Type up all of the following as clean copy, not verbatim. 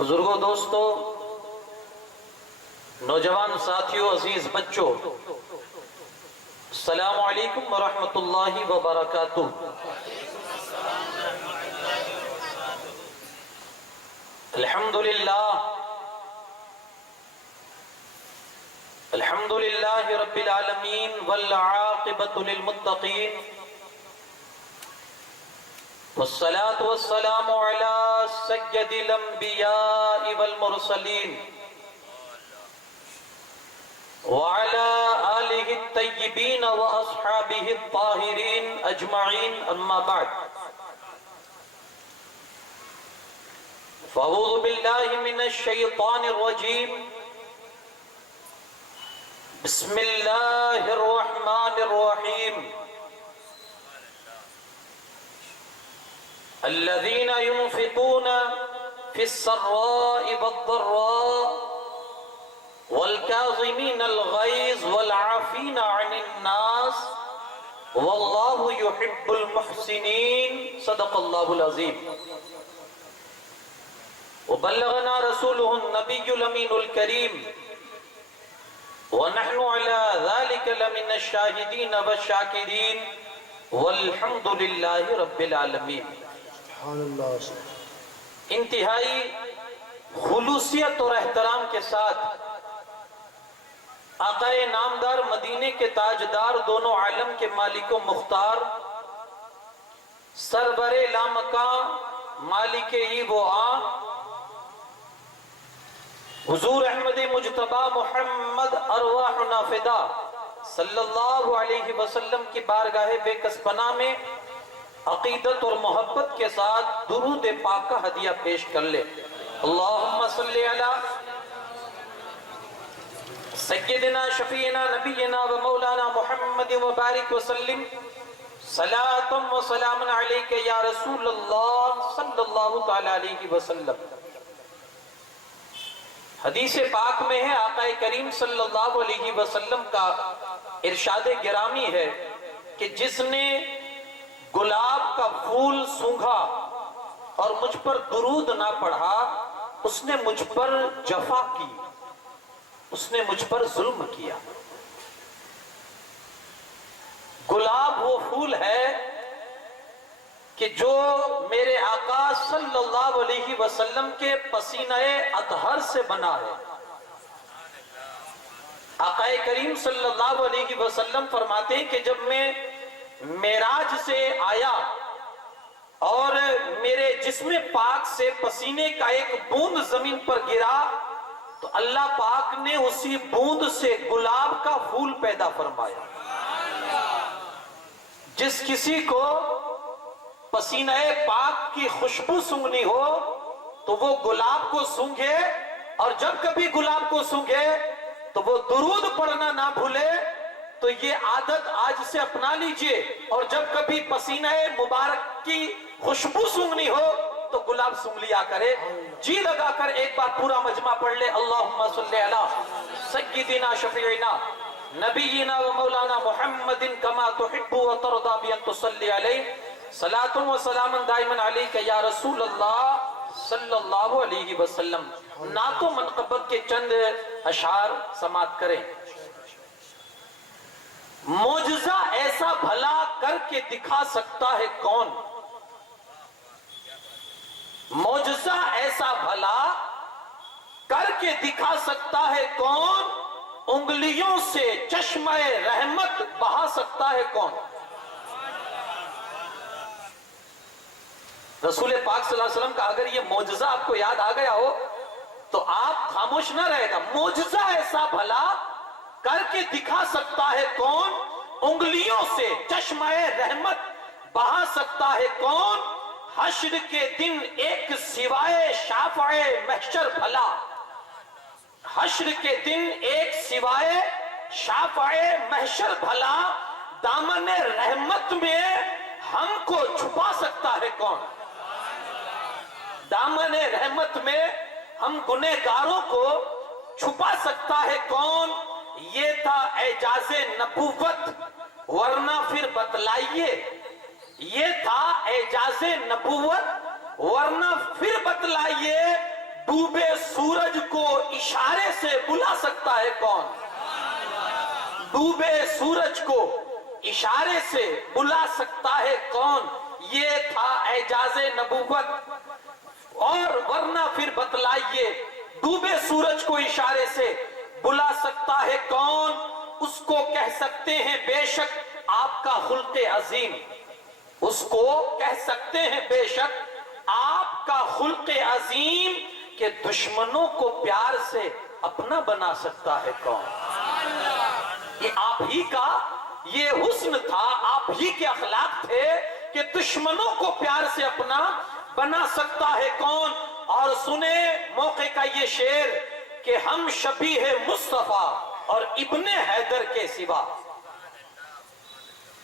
بزرگوں، دوستوں، نوجوان ساتھیوں، عزیز بچوں، السلام علیکم ورحمۃ اللہ وبرکاتہ۔ الحمد للہ رب العالمین والعاقبۃ للمتقین، والصلاة والسلام علی سید الانبیاء والمرسلین وعلى آلہ الطیبین واصحابہ الطاہرین اجمعین، اما بعد، فاعوذ باللہ من الشیطان الرجیم، بسم اللہ الرحمن الرحیم۔ الذين ينفقون في السراء والضراء والكاظمين الغيظ والعافين عن الناس والله يحب المحسنين، صدق الله العظيم۔ وبلغنا رسوله النبي الأمين الكريم، ونحن على ذلك لمن الشاهدين والشاكرين، والحمد لله رب العالمين۔ انتہائی خلوصیت اور احترام کے ساتھ آقا نامدار، مدینے کے تاجدار، دونوں عالم کے مالک و مختار، سرور لامکان، مالک ایب و آ، حضور احمد مجتبی محمد ارواحنا فدا صلی اللہ علیہ وسلم کی بارگاہ بے کس پناہ میں عقیدت اور محبت کے ساتھ درود پاک کا ہدیہ پیش کر لے۔ اللہم صلی علی سیدنا شفیعنا نبینا و مولانا محمد وبارک وسلم، صلاۃ و سلام علیک یا رسول اللہ صلی اللہ تعالی علیہ وسلم۔ حدیث پاک میں ہے، آقا کریم صلی اللہ علیہ وسلم کا ارشاد گرامی ہے کہ جس نے گلاب کا پھول سونگھا اور مجھ پر درود نہ پڑھا، اس نے مجھ پر جفا کی، اس نے مجھ پر ظلم کیا۔ گلاب وہ پھول ہے کہ جو میرے آقا صلی اللہ علیہ وسلم کے پسینہ اطہر سے بنا ہے۔ آقا کریم صلی اللہ علیہ وسلم فرماتے ہیں کہ جب میں معراج سے آیا اور میرے جسم پاک سے پسینے کا ایک بوند زمین پر گرا تو اللہ پاک نے اسی بوند سے گلاب کا پھول پیدا فرمایا۔ جس کسی کو پسینہ پاک کی خوشبو سونگنی ہو تو وہ گلاب کو سونگے، اور جب کبھی گلاب کو سونگے تو وہ درود پڑھنا نہ بھولے۔ تو یہ عادت آج سے اپنا لیجئے، اور جب کبھی پسینہ مبارک کی خوشبو سونگنی ہو تو گلاب سونگ لیا کرے۔ جی لگا کر ایک بار پورا مجمع پڑھ لے، اللہم صلی علی سیدنا شفیعنا نبینا و مولانا محمد کما تحب و ترضا بان تصلی علیہ، صلاۃ و سلام دائما علیک یا رسول اللہ صلی اللہ علیہ وسلم۔ نعت و منقبت کے چند اشعار سماعت کریں۔ معجزہ ایسا بھلا کر کے دکھا سکتا ہے کون؟ معجزہ ایسا بھلا کر کے دکھا سکتا ہے کون؟ انگلیوں سے چشمہ رحمت بہا سکتا ہے کون؟ رسول پاک صلی اللہ علیہ وسلم کا اگر یہ معجزہ آپ کو یاد آ گیا ہو تو آپ خاموش نہ رہے گا۔ معجزہ ایسا بھلا کر کے دکھا سکتا ہے کون؟ انگلیوں سے چشمہ رحمت بہا سکتا ہے کون؟ حشر کے دن ایک سوائے شافع محشر بھلا، حشر کے دن ایک سوائے شافع محشر بھلا، دامن رحمت میں ہم کو چھپا سکتا ہے کون؟ دامن رحمت میں ہم گنہگاروں کو چھپا سکتا ہے کون؟ یہ تھا اعجاز نبوت، ورنہ پھر بتلائیے، یہ تھا اعجاز نبوت، ورنہ پھر بتلائیے ڈوبے سورج کو اشارے سے بلا سکتا ہے کون؟ ڈوبے سورج کو اشارے سے بلا سکتا ہے کون؟ یہ تھا اعجاز نبوت۔ اور ورنہ پھر بتلائیے ڈوبے سورج کو اشارے سے بلا سکتا ہے کون؟ اس کو کہہ سکتے ہیں بے شک آپ کا خلق عظیم، اس کو کہہ سکتے ہیں بے شک آپ کا خلق عظیم کہ دشمنوں کو پیار سے اپنا بنا سکتا ہے کون؟ یہ آپ ہی کا یہ حسن تھا، آپ ہی کے اخلاق تھے کہ دشمنوں کو پیار سے اپنا بنا سکتا ہے کون؟ اور سنے موقع کا یہ شعر کہ ہم شبیہ مصطفیٰ اور ابن حیدر کے سوا،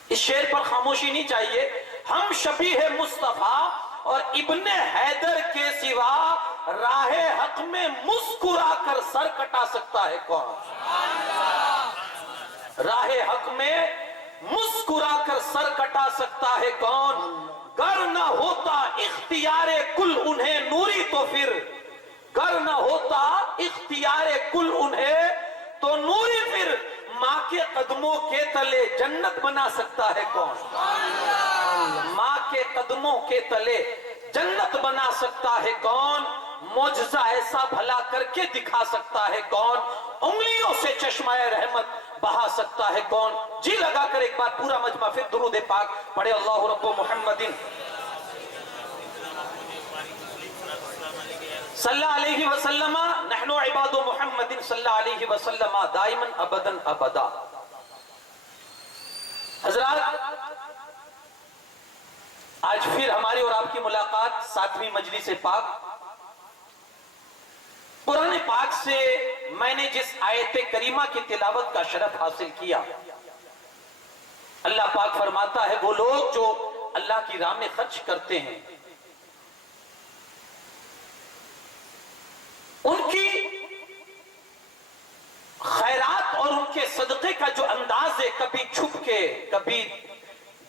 اس شعر پر خاموشی نہیں چاہیے، ہم شبیہ مصطفیٰ اور ابن حیدر کے سوا راہ حق میں مسکرا کر سر کٹا سکتا ہے کون؟ راہ حق میں مسکرا کر سر کٹا سکتا ہے کون؟ گر نہ ہوتا اختیار کل انہیں نوری تو پھر، گر نہ ہوتا اختیار کل انہیں تو نوری پھر ماں کے قدموں کے تلے جنت بنا سکتا ہے کون؟ ماں کے قدموں کے تلے جنت بنا سکتا ہے کون؟ معجزہ ایسا بھلا کر کے دکھا سکتا ہے کون؟ انگلیوں سے چشمہ رحمت بہا سکتا ہے کون؟ جی لگا کر ایک بار پورا مجمع پھر درود پاک پڑھے اللہ رب محمد صلی اللہ علیہ وسلم، نحن عباد محمد صلی اللہ علیہ وسلم دائما ابدا ابدا۔ حضرات، آج پھر ہماری اور آپ کی ملاقات 7ویں مجلس پاک، قرآن پاک سے میں نے جس آیت کریمہ کی تلاوت کا شرف حاصل کیا، اللہ پاک فرماتا ہے وہ لوگ جو اللہ کی راہ میں خرچ کرتے ہیں ان کی خیرات اور ان کے صدقے کا جو انداز ہے، کبھی چھپ کے، کبھی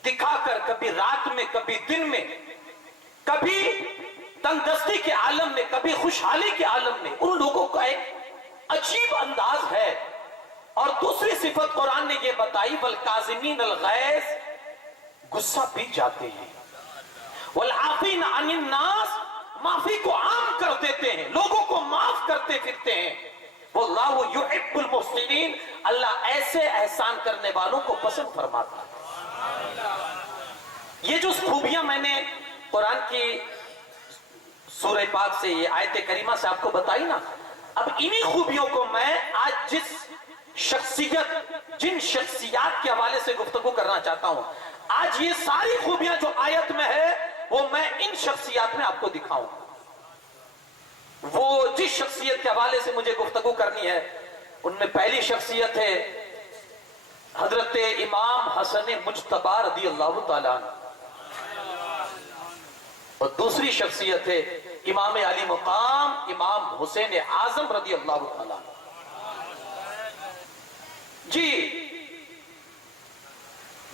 دکھا کر، کبھی رات میں، کبھی دن میں، کبھی تنگدستی کے عالم میں، کبھی خوشحالی کے عالم میں، ان لوگوں کا ایک عجیب انداز ہے۔ اور دوسری صفت قرآن نے یہ بتائی والکاظمین الغیظ، غصہ پی جاتے ہیں، والعافین عن الناس، معافی کو عام کر دیتے ہیں، لوگوں کو معاف کرتے پھرتے ہیں، واللہ یحب المحسنین، اللہ ایسے احسان کرنے والوں کو پسند فرماتا ہے۔ یہ جو خوبیاں میں نے قرآن کی سورہ پاک سے، یہ آیت کریمہ سے آپ کو بتائی نا، اب انہی خوبیوں کو میں آج جن شخصیات کے حوالے سے گفتگو کرنا چاہتا ہوں، آج یہ ساری خوبیاں جو آیت میں ہے وہ میں ان شخصیات میں آپ کو دکھاؤں۔ وہ جس شخصیت کے حوالے سے مجھے گفتگو کرنی ہے ان میں پہلی شخصیت ہے حضرت امام حسن مجتبی رضی اللہ تعالیٰ عنہ، اور دوسری شخصیت ہے امام علی مقام امام حسین اعظم رضی اللہ تعالیٰ عنہ۔ جی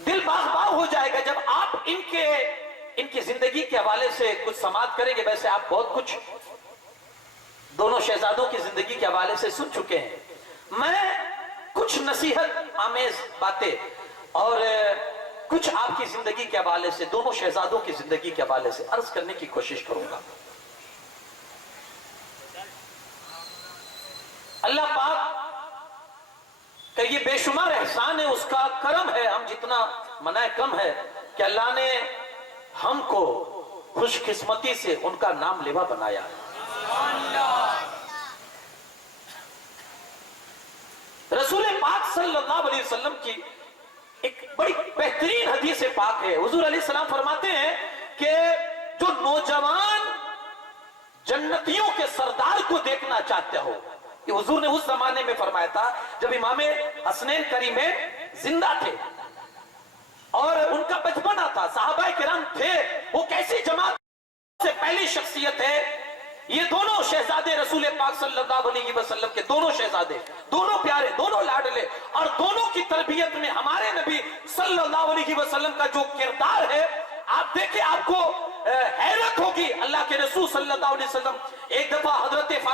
دل باغ باغ ہو جائے گا جب آپ ان کی زندگی کے حوالے سے کچھ سماعت کریں گے۔ ویسے آپ بہت کچھ دونوں شہزادوں کی زندگی کے حوالے سے سن چکے ہیں، میں کچھ نصیحت آمیز باتیں اور کچھ آپ کی زندگی کے حوالے سے، دونوں شہزادوں کی زندگی کے حوالے سے عرض کرنے کی کوشش کروں گا۔ اللہ پاک کہ یہ بے شمار احسان ہے، اس کا کرم ہے، ہم جتنا منائے کم ہے کہ اللہ نے ہم کو خوش قسمتی سے ان کا نام لیوا بنایا ہے۔ رسول پاک صلی اللہ علیہ وسلم کی ایک بڑی بہترین حدیث پاک ہے، حضور علیہ السلام فرماتے ہیں کہ جو نوجوان جنتیوں کے سردار کو دیکھنا چاہتے ہو، کہ حضور نے اس زمانے میں فرمایا تھا جب امام حسنین کریمین زندہ تھے اور ان کا بچپنا تھا، صحابہ کرام تھے، وہ کیسی جماعت سے پہلی شخصیت ہے۔ یہ دونوں شہزادے رسول پاک صلی اللہ علیہ وسلم کے، دونوں شہزادے، دونوں پیارے، دونوں لاڈلے، اور دونوں کی تربیت میں ہمارے نبی صلی اللہ علیہ وسلم کا جو کردار ہے، آپ دیکھیں آپ کو حیرت ہوگی۔ اللہ کے رسول صلی اللہ علیہ وسلم ایک دفعہ حضرت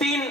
3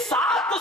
7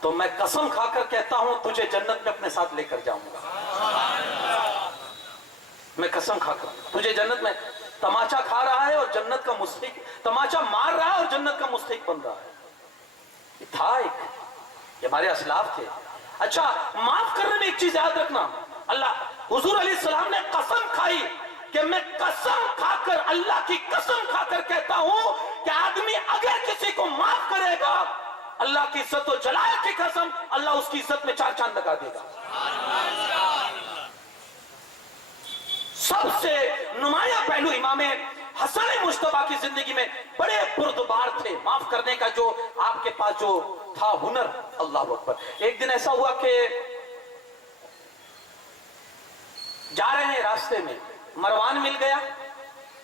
تو میں قسم کھا کر کہتا ہوں تجھے جنت میں اپنے ساتھ لے کر جاؤں گا. میں قسم کھا کر تجھے جنت میں تماچا کھا رہا ہے اور جنت کا مستحق, تماچا مار رہا ہے اور جنت کا مستحق بن رہا ہے. یہ تھا ایک, یہ ہمارے اسلاف تھے. اچھا, معاف کرنے میں ایک چیز یاد رکھنا, اللہ حضور علیہ السلام نے قسم کھائی کہ میں قسم کھا کر, اللہ کی قسم کھا کر کہتا ہوں کہ آدمی اگر کسی کو معاف کرے گا, اللہ کی عزت و جلال کی قسم, اللہ اس کی عزت میں 4 چاند لگا دے گا. سب سے نمایاں پہلو امام حسن مجتبیٰ کی زندگی میں بڑے بردبار تھے, معاف کرنے کا جو آپ کے پاس جو تھا ہنر. اللہ اکبر. ایک دن ایسا ہوا کہ جا رہے ہیں راستے میں, مروان مل گیا,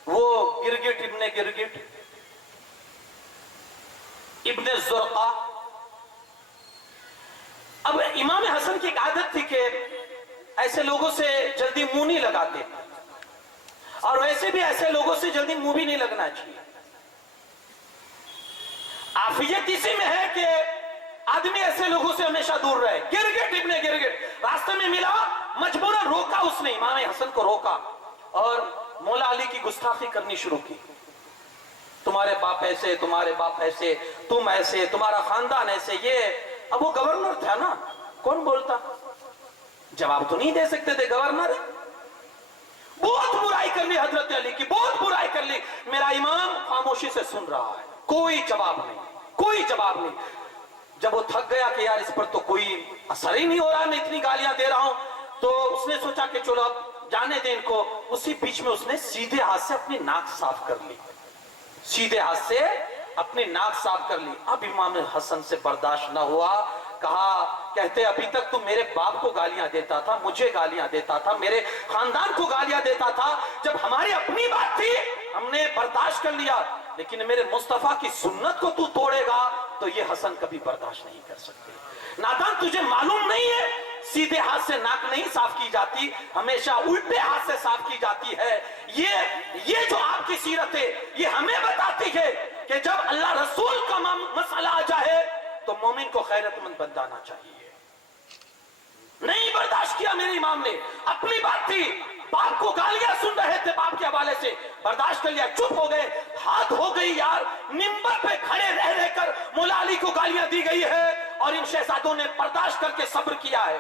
وہ گرگٹ ابن گرگٹ ابن زرقہ. اب امام حسن کی ایک عادت تھی کہ ایسے لوگوں سے جلدی منہ نہیں لگاتے, اور ویسے بھی ایسے لوگوں سے جلدی منہ بھی نہیں لگنا چاہیے. عافیت اسی میں ہے کہ آدمی ایسے لوگوں سے ہمیشہ دور رہے. گرگٹ ابن گرگٹ راستے میں ملا, مجبوراً روکا اس نے, امام حسن کو روکا اور مولا علی کی گستاخی کرنی شروع کی. تمہارے باپ ایسے, تمہارے باپ ایسے, تم ایسے, تمہارا خاندان ایسے. یہ اب وہ گورنر تھا نا, کون بولتا, جواب تو نہیں دے سکتے تھے, گورنر. بہت برائی کر لی حضرت علی کی, بہت برائی کر لی. میرا امام خاموشی سے سن رہا ہے, کوئی جواب نہیں, کوئی جواب نہیں. جب وہ تھک گیا کہ یار اس پر تو کوئی اثر ہی نہیں ہو رہا, میں اتنی گالیاں دے رہا ہوں, تو اس نے سوچا کہ چلو اب جانے دیں ان کو. اسی بیچ میں اس نے سیدھے ہاتھ سے اپنی ناک صاف کر لی, سیدھے ہاتھ سے اپنی ناک صاف کر لی. اب امام حسن سے برداشت نہ ہوا, کہتے ابھی تک تم میرے باپ کو گالیاں دیتا تھا, مجھے گالیاں دیتا تھا, میرے خاندان کو گالیاں دیتا تھا. جب ہماری اپنی بات تھی ہم نے برداشت کر لیا, لیکن میرے مصطفیٰ کی سنت کو تو توڑے گا تو یہ حسن کبھی برداشت نہیں کر سکتے. نادان, تجھے معلوم نہیں ہے سیدھے ہاتھ سے ناک نہیں صاف کی جاتی, ہمیشہ الٹے ہاتھ سے صاف کی جاتی ہے. یہ جو آپ کی سیرت ہے یہ ہمیں بتاتی ہے کہ جب اللہ رسول کا مسئلہ آ جائے تو مومن کو خیرت مند بن جانا چاہیے. نہیں برداشت کیا میرے امام نے, اپنی بات تھی, باپ کو گالیاں سن رہے تھے باپ کے حوالے سے, برداشت کر لیا, چپ ہو گئے. حد ہو گئی یار, منبر پہ کھڑے رہ کر مولا علی کو گالیاں دی گئی ہے اور ان شہزادوں نے برداشت کر کے صبر کیا ہے.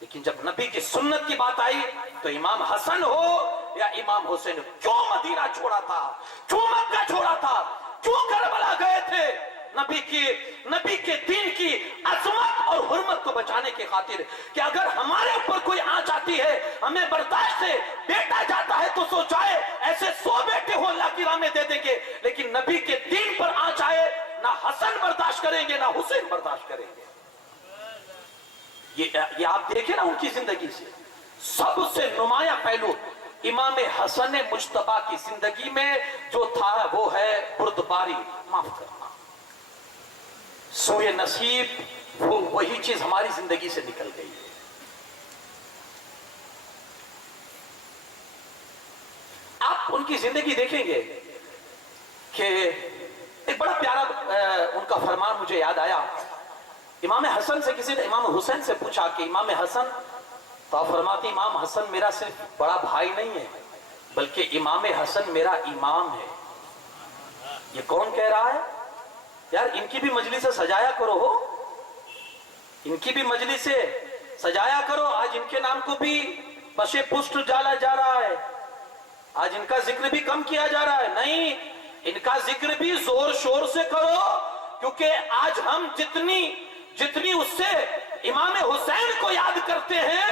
لیکن جب نبی کی سنت کی بات آئی تو امام حسن ہو یا امام حسین, کیوں مدینہ چھوڑا تھا, کیوں مکہ چھوڑا تھا, کیوں کربلا گئے تھے, نبی کے دین کی عظمت اور حرمت کو بچانے کی خاطر, کہ اگر ہمارے اوپر کوئی آنچ آتی ہے ہمیں برداشت سے, بیٹا جاتا ہے تو سو جائے, ایسے 100 بیٹے ہو اللہ کی راہ میں دے دیں گے, لیکن نبی کے دین پر آنچ آئے نہ حسن برداشت کریں گے نہ حسین برداشت کریں گے. یہ آپ دیکھیں نا ان کی زندگی سے سب سے نمایاں پہلو امام حسن مجتبیٰ کی زندگی میں جو تھا وہ ہے بردباری, معاف کرنا. سوئے نصیب وہی چیز ہماری زندگی سے نکل گئی ہے. آپ ان کی زندگی دیکھیں گے کہ ایک بڑا پیارا ان کا فرمان مجھے یاد آیا. امام حسن سے کسی نے امام حسین سے پوچھا کہ امام حسن, تو آپ فرماتے امام حسن میرا صرف بڑا بھائی نہیں ہے بلکہ امام حسن میرا امام ہے. یہ کون کہہ رہا ہے یار, ان کی بھی مجلس سجایا کرو ہو, ان کی بھی مجلس سجایا کرو. آج ان کے نام کو بھی پشے پشٹ ڈالا جا رہا ہے, آج ان کا ذکر بھی کم کیا جا رہا ہے. نہیں, ان کا ذکر بھی زور شور سے کرو, کیونکہ آج ہم جتنی اس سے امام حسین کو یاد کرتے ہیں,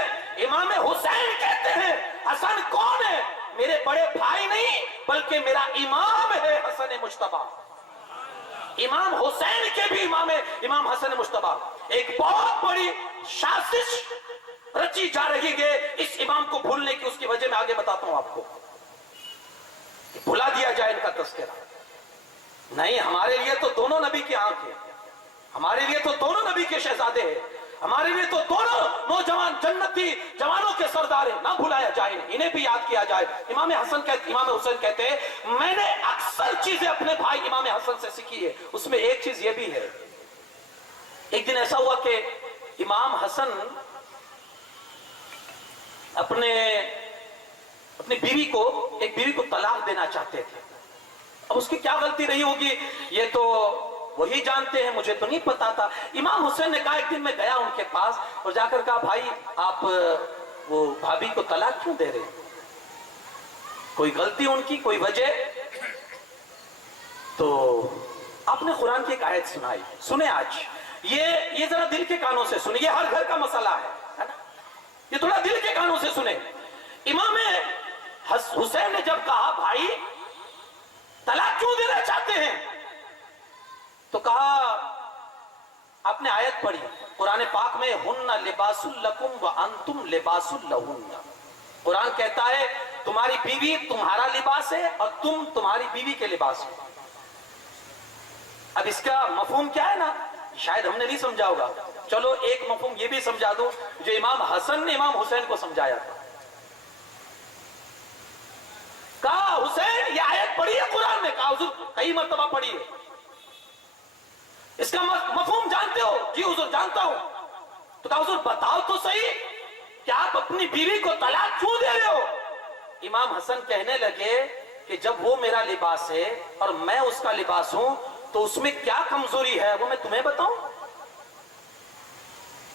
امام حسین کہتے ہیں حسن کون ہے, میرے بڑے بھائی نہیں بلکہ میرا امام ہے حسن مجتبیٰ. امام حسین کے بھی امام حسن مجتبیٰ. ایک بہت بڑی سازش رچی جا رہی ہے اس امام کو بھولنے کی, اس کی وجہ میں آگے بتاتا ہوں آپ کو, کہ بھلا دیا جائے ان کا تذکرہ. نہیں, ہمارے لیے تو دونوں نبی کی آنکھ ہے, ہمارے لیے تو دونوں نبی کے شہزادے ہیں, ہمارے لیے تو دونوں نوجوان جنتی جوانوں کے سردار ہیں, نہ بھلایا جائے, انہیں بھی یاد کیا جائے. امام حسین کہتے ہیں میں نے اکثر چیزیں اپنے بھائی امام حسن سے سیکھی ہے, اس میں ایک چیز یہ بھی ہے ایک دن ایسا ہوا کہ امام حسن اپنی بیوی کو طلاق دینا چاہتے تھے. اب اس کی کیا غلطی رہی ہوگی یہ تو وہی جانتے ہیں, مجھے تو نہیں پتا تھا. امام حسین نے کہا, ایک دن میں گیا ان کے پاس اور جا کر کہا, بھائی آپ وہ بھابھی کو طلاق کیوں دے رہے ہیں؟ کوئی غلطی ان کی, کوئی وجہ؟ تو آپ نے قرآن کی ایک آیت سنائی. سنیں آج یہ ذرا دل کے کانوں سے سنیں, یہ ہر گھر کا مسئلہ ہے نا, یہ تھوڑا دل کے کانوں سے سنیں. امام حسین نے جب کہا بھائی طلاق کیوں دینا چاہتے ہیں, تو کہا, آپ نے آیت پڑھی قرآن پاک میں, ہن لباس لکم وانتم لباس لہن. قرآن کہتا ہے تمہاری بیوی تمہارا لباس ہے اور تم تمہاری بیوی کے لباس ہو. اب اس کا مفہوم کیا ہے نا, شاید ہم نے نہیں سمجھا ہوگا. چلو ایک مفہوم یہ بھی سمجھا دوں جو امام حسن نے امام حسین کو سمجھایا تھا. کہا حسین یہ آیت پڑھی ہے قرآن میں؟ کہا حضور کئی مرتبہ پڑھی ہے. اس کا مفہوم جانتے ہو؟ جی حضور جانتا ہوں. تو کہا حضور بتاؤ تو صحیح کہ آپ اپنی بیوی کو طلاق کیوں دے رہے ہو؟ امام حسن کہنے لگے کہ جب وہ میرا لباس ہے اور میں اس کا لباس ہوں تو اس میں کیا کمزوری ہے وہ میں تمہیں بتاؤں؟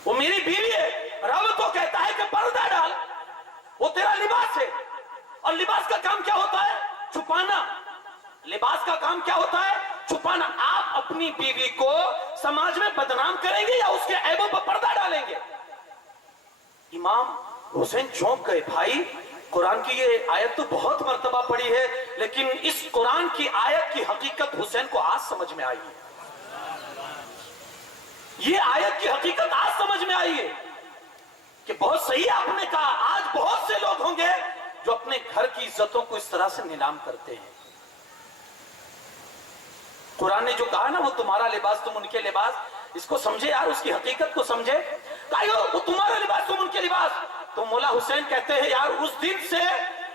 وہ میری بیوی ہے, رب تو کہتا ہے کہ پردہ ڈال, وہ تیرا لباس ہے. اور لباس کا کام کیا ہوتا ہے؟ چھپانا. لباس کا کام کیا ہوتا ہے؟ چھپانا. آپ اپنی بیوی کو سماج میں بدنام کریں گے یا اس کے عیبوں پر پردہ ڈالیں گے؟ امام حسین چونک گئے. بھائی قرآن کی یہ آیت تو بہت مرتبہ پڑھی ہے, لیکن اس قرآن کی آیت کی حقیقت حسین کو آج سمجھ میں آئی ہے. یہ آیت کی حقیقت آج سمجھ میں آئی ہے کہ بہت صحیح آپ نے کہا. آج بہت سے لوگ ہوں گے جو اپنے گھر کی عزتوں کو اس طرح سے نیلام کرتے ہیں. قرآن نے جو کہا نا وہ تمہارا لباس تم ان کے لباس, اس کو سمجھے یار, اس کی حقیقت کو سمجھے. کہا وہ تمہارا لباس تم ان کے لباس. تو مولا حسین کہتے ہیں یار اس دن سے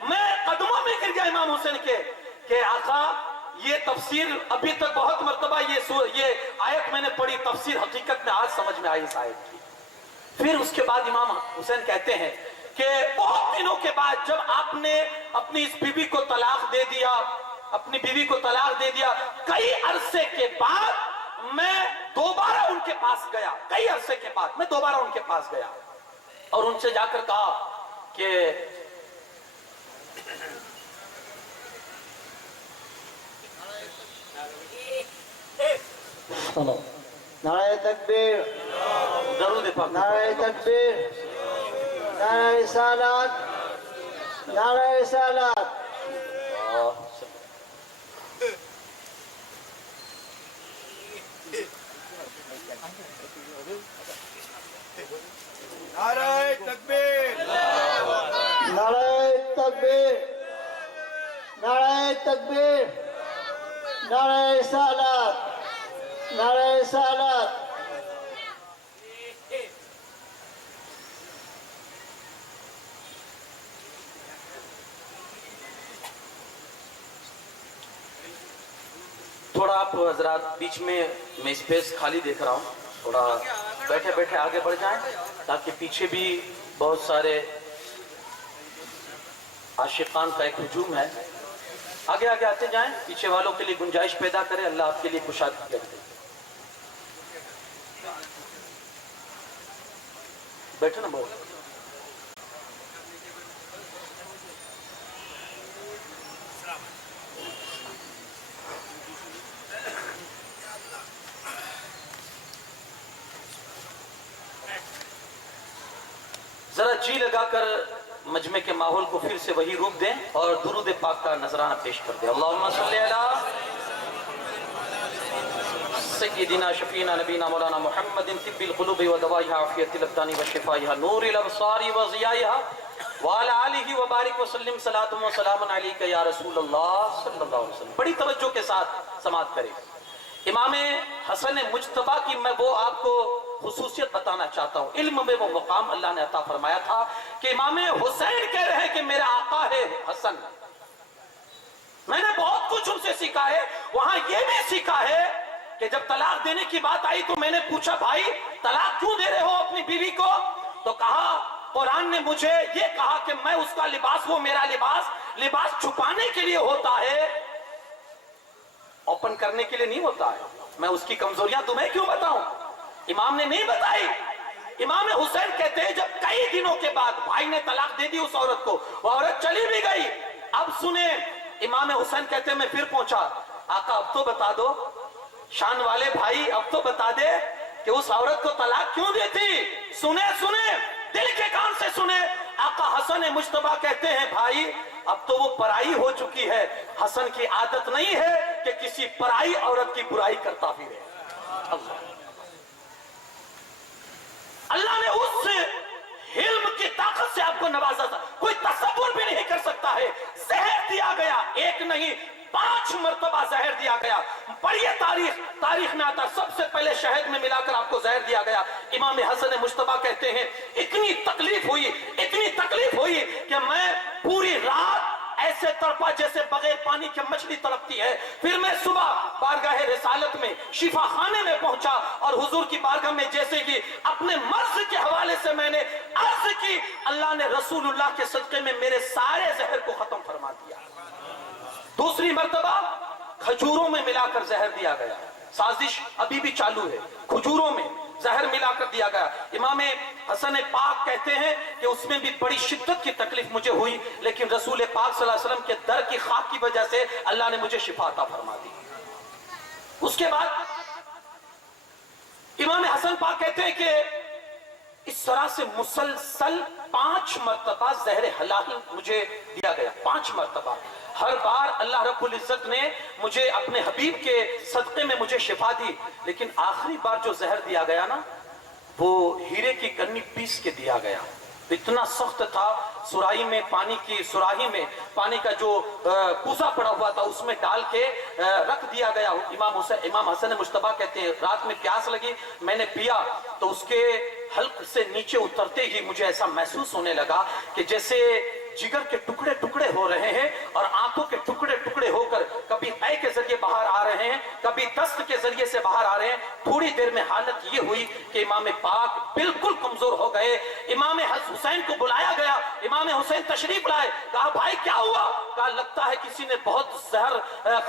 میں قدموں میں گر گیا امام حسین کے کہ آقا یہ تفسیر ابھی تک بہت مرتبہ یہ آیت میں نے پڑھی, تفسیر حقیقت میں آج سمجھ میں آئی اس آیت کی. پھر اس کے بعد امام حسین کہتے ہیں کہ بہت دنوں کے بعد جب آپ نے اپنی اس بیوی کو طلاق دے دیا, کئی عرصے کے بعد میں دوبارہ ان کے پاس گیا, اور ان سے جا کر کہا کہ نعرہ تکبیر, درود پاک, نعرہ تکبیر, نعرہ رسالت, نعرہ رسالت. نعرہ تکبیر, نعرہ تکبیر, نعرہ تکبیر, نعرہ رسالت, نعرہ رسالت. تھوڑا آپ حضرات بیچ میں اسپیس خالی دیکھ رہا ہوں, تھوڑا بیٹھے بیٹھے آگے بڑھ جائیں تاکہ پیچھے بھی بہت سارے عاشقان کا ایک ہجوم ہے. آگے آگے آتے جائیں, پیچھے والوں کے لیے گنجائش پیدا کریں, اللہ آپ کے لیے کشادگی کر دے. بیٹھے نا بہت. ذرا جی لگا کر مجمع کے ماحول کو پھر سے وہی روپ دیں اور درود پاک کا نذرانہ پیش کر دیں. اللہم صلی علی سیدنا شفینا نبینا مولانا محمد طب القلوب و دوائها عافیت الابدان و شفائها نور الابصار و ضیائها وعلى آلہ وبارک وسلم صلاۃ و سلام علیک یا رسول اللہ صلی اللہ علیہ وسلم. بڑی توجہ کے ساتھ سماعت کریں. امام حسن مجتبی کی میں وہ آپ کو خصوصیت بتانا چاہتا ہوں. علم میں وہ مقام اللہ نے عطا فرمایا تھا کہ امام حسین کہہ رہے ہیں کہ میرا آقا ہے حسن, میں نے بہت کچھ ان سے سیکھا ہے. وہاں یہ بھی سیکھا ہے کہ جب طلاق دینے کی بات آئی تو میں نے پوچھا بھائی طلاق کیوں دے رہے ہو اپنی بیوی کو؟ تو کہا قرآن نے مجھے یہ کہا کہ میں اس کا لباس، وہ میرا لباس چھپانے کے لیے ہوتا ہے، اوپن کرنے کے لیے نہیں ہوتا ہے۔ میں اس کی کمزوریاں تمہیں کیوں بتاؤں؟ امام نے نہیں بتائی۔ امام حسین کہتے ہیں جب کئی دنوں کے بعد بھائی نے طلاق دے دی اس عورت کو، وہ عورت چلی بھی گئی۔ اب سنیں، امام حسین کہتے ہیں میں پھر پہنچا، آقا اب تو بتا دو، شان والے بھائی اب تو بتا دے کہ اس عورت کو طلاق کیوں دی تھی؟ سنیں دل کے کان سے سنیں۔ آقا حسن مجتبیٰ کہتے ہیں بھائی اب تو وہ پرائی ہو چکی ہے، حسن کی عادت نہیں ہے کہ کسی پرائی عورت کی برائی کرتا بھی رہے۔ اللہ نے اس علم کی طاقت سے آپ کو نوازا تھا، کوئی تصور بھی نہیں کر سکتا ہے۔ زہر دیا گیا، ایک نہیں 5 مرتبہ زہر دیا گیا۔ پڑھیے تاریخ میں آتا سب سے پہلے شہد میں ملا کر آپ کو زہر دیا گیا۔ امام حسن مجتبیٰ کہتے ہیں اتنی تکلیف ہوئی کہ میں پوری رات ایسے تڑپا جیسے بغیر پانی کے مچھلی تڑپتی ہے۔ پھر میں صبح بارگاہ رسالت میں شفا خانے میں پہنچا اور حضور کی بارگاہ میں جیسے کہ اپنے مرض کے حوالے سے میں نے عرض کی، اللہ نے رسول اللہ کے صدقے میں میرے سارے زہر کو ختم فرما دیا۔ دوسری مرتبہ کھجوروں میں ملا کر زہر دیا گیا، سازش ابھی بھی چالو ہے، کھجوروں میں زہر ملا کر دیا گیا۔ امام حسن پاک کہتے ہیں کہ اس میں بھی بڑی شدت کی تکلیف مجھے ہوئی، لیکن رسول پاک صلی اللہ علیہ وسلم کے در کی خاک کی وجہ سے اللہ نے مجھے شفا عطا فرما دی۔ اس کے بعد امام حسن پاک کہتے ہیں کہ اس طرح سے مسلسل 5 مرتبہ زہر حلال مجھے دیا گیا، 5 مرتبہ۔ ہر بار اللہ رب العزت نے مجھے اپنے حبیب کے صدقے میں مجھے شفا دی، لیکن آخری بار جو زہر دیا گیا نا وہ ہیرے کی گنی پیس کے دیا گیا، اتنا سخت تھا۔ سراہی میں پانی کا جو کوزہ پڑا ہوا تھا اس میں ڈال کے رکھ دیا گیا۔ امام حسن مجتبیٰ کہتے ہیں رات میں پیاس لگی، میں نے پیا تو اس کے حلق سے نیچے اترتے ہی مجھے ایسا محسوس ہونے لگا کہ جیسے جگر کے ٹکڑے ٹکڑے ہو رہے ہیں اور آنکھوں کے ٹکڑے ٹکڑے ہو کر کبھی قے کے ذریعے باہر آ رہے ہیں، کبھی دست کے ذریعے سے باہر آ رہے ہیں۔ تھوڑی دیر میں حالت یہ ہوئی کہ امام پاک بالکل کمزور ہو گئے۔ امام حسین کو بلایا گیا، امام حسین تشریف لائے، کہا بھائی کیا ہوا؟ کہا لگتا ہے کسی نے بہت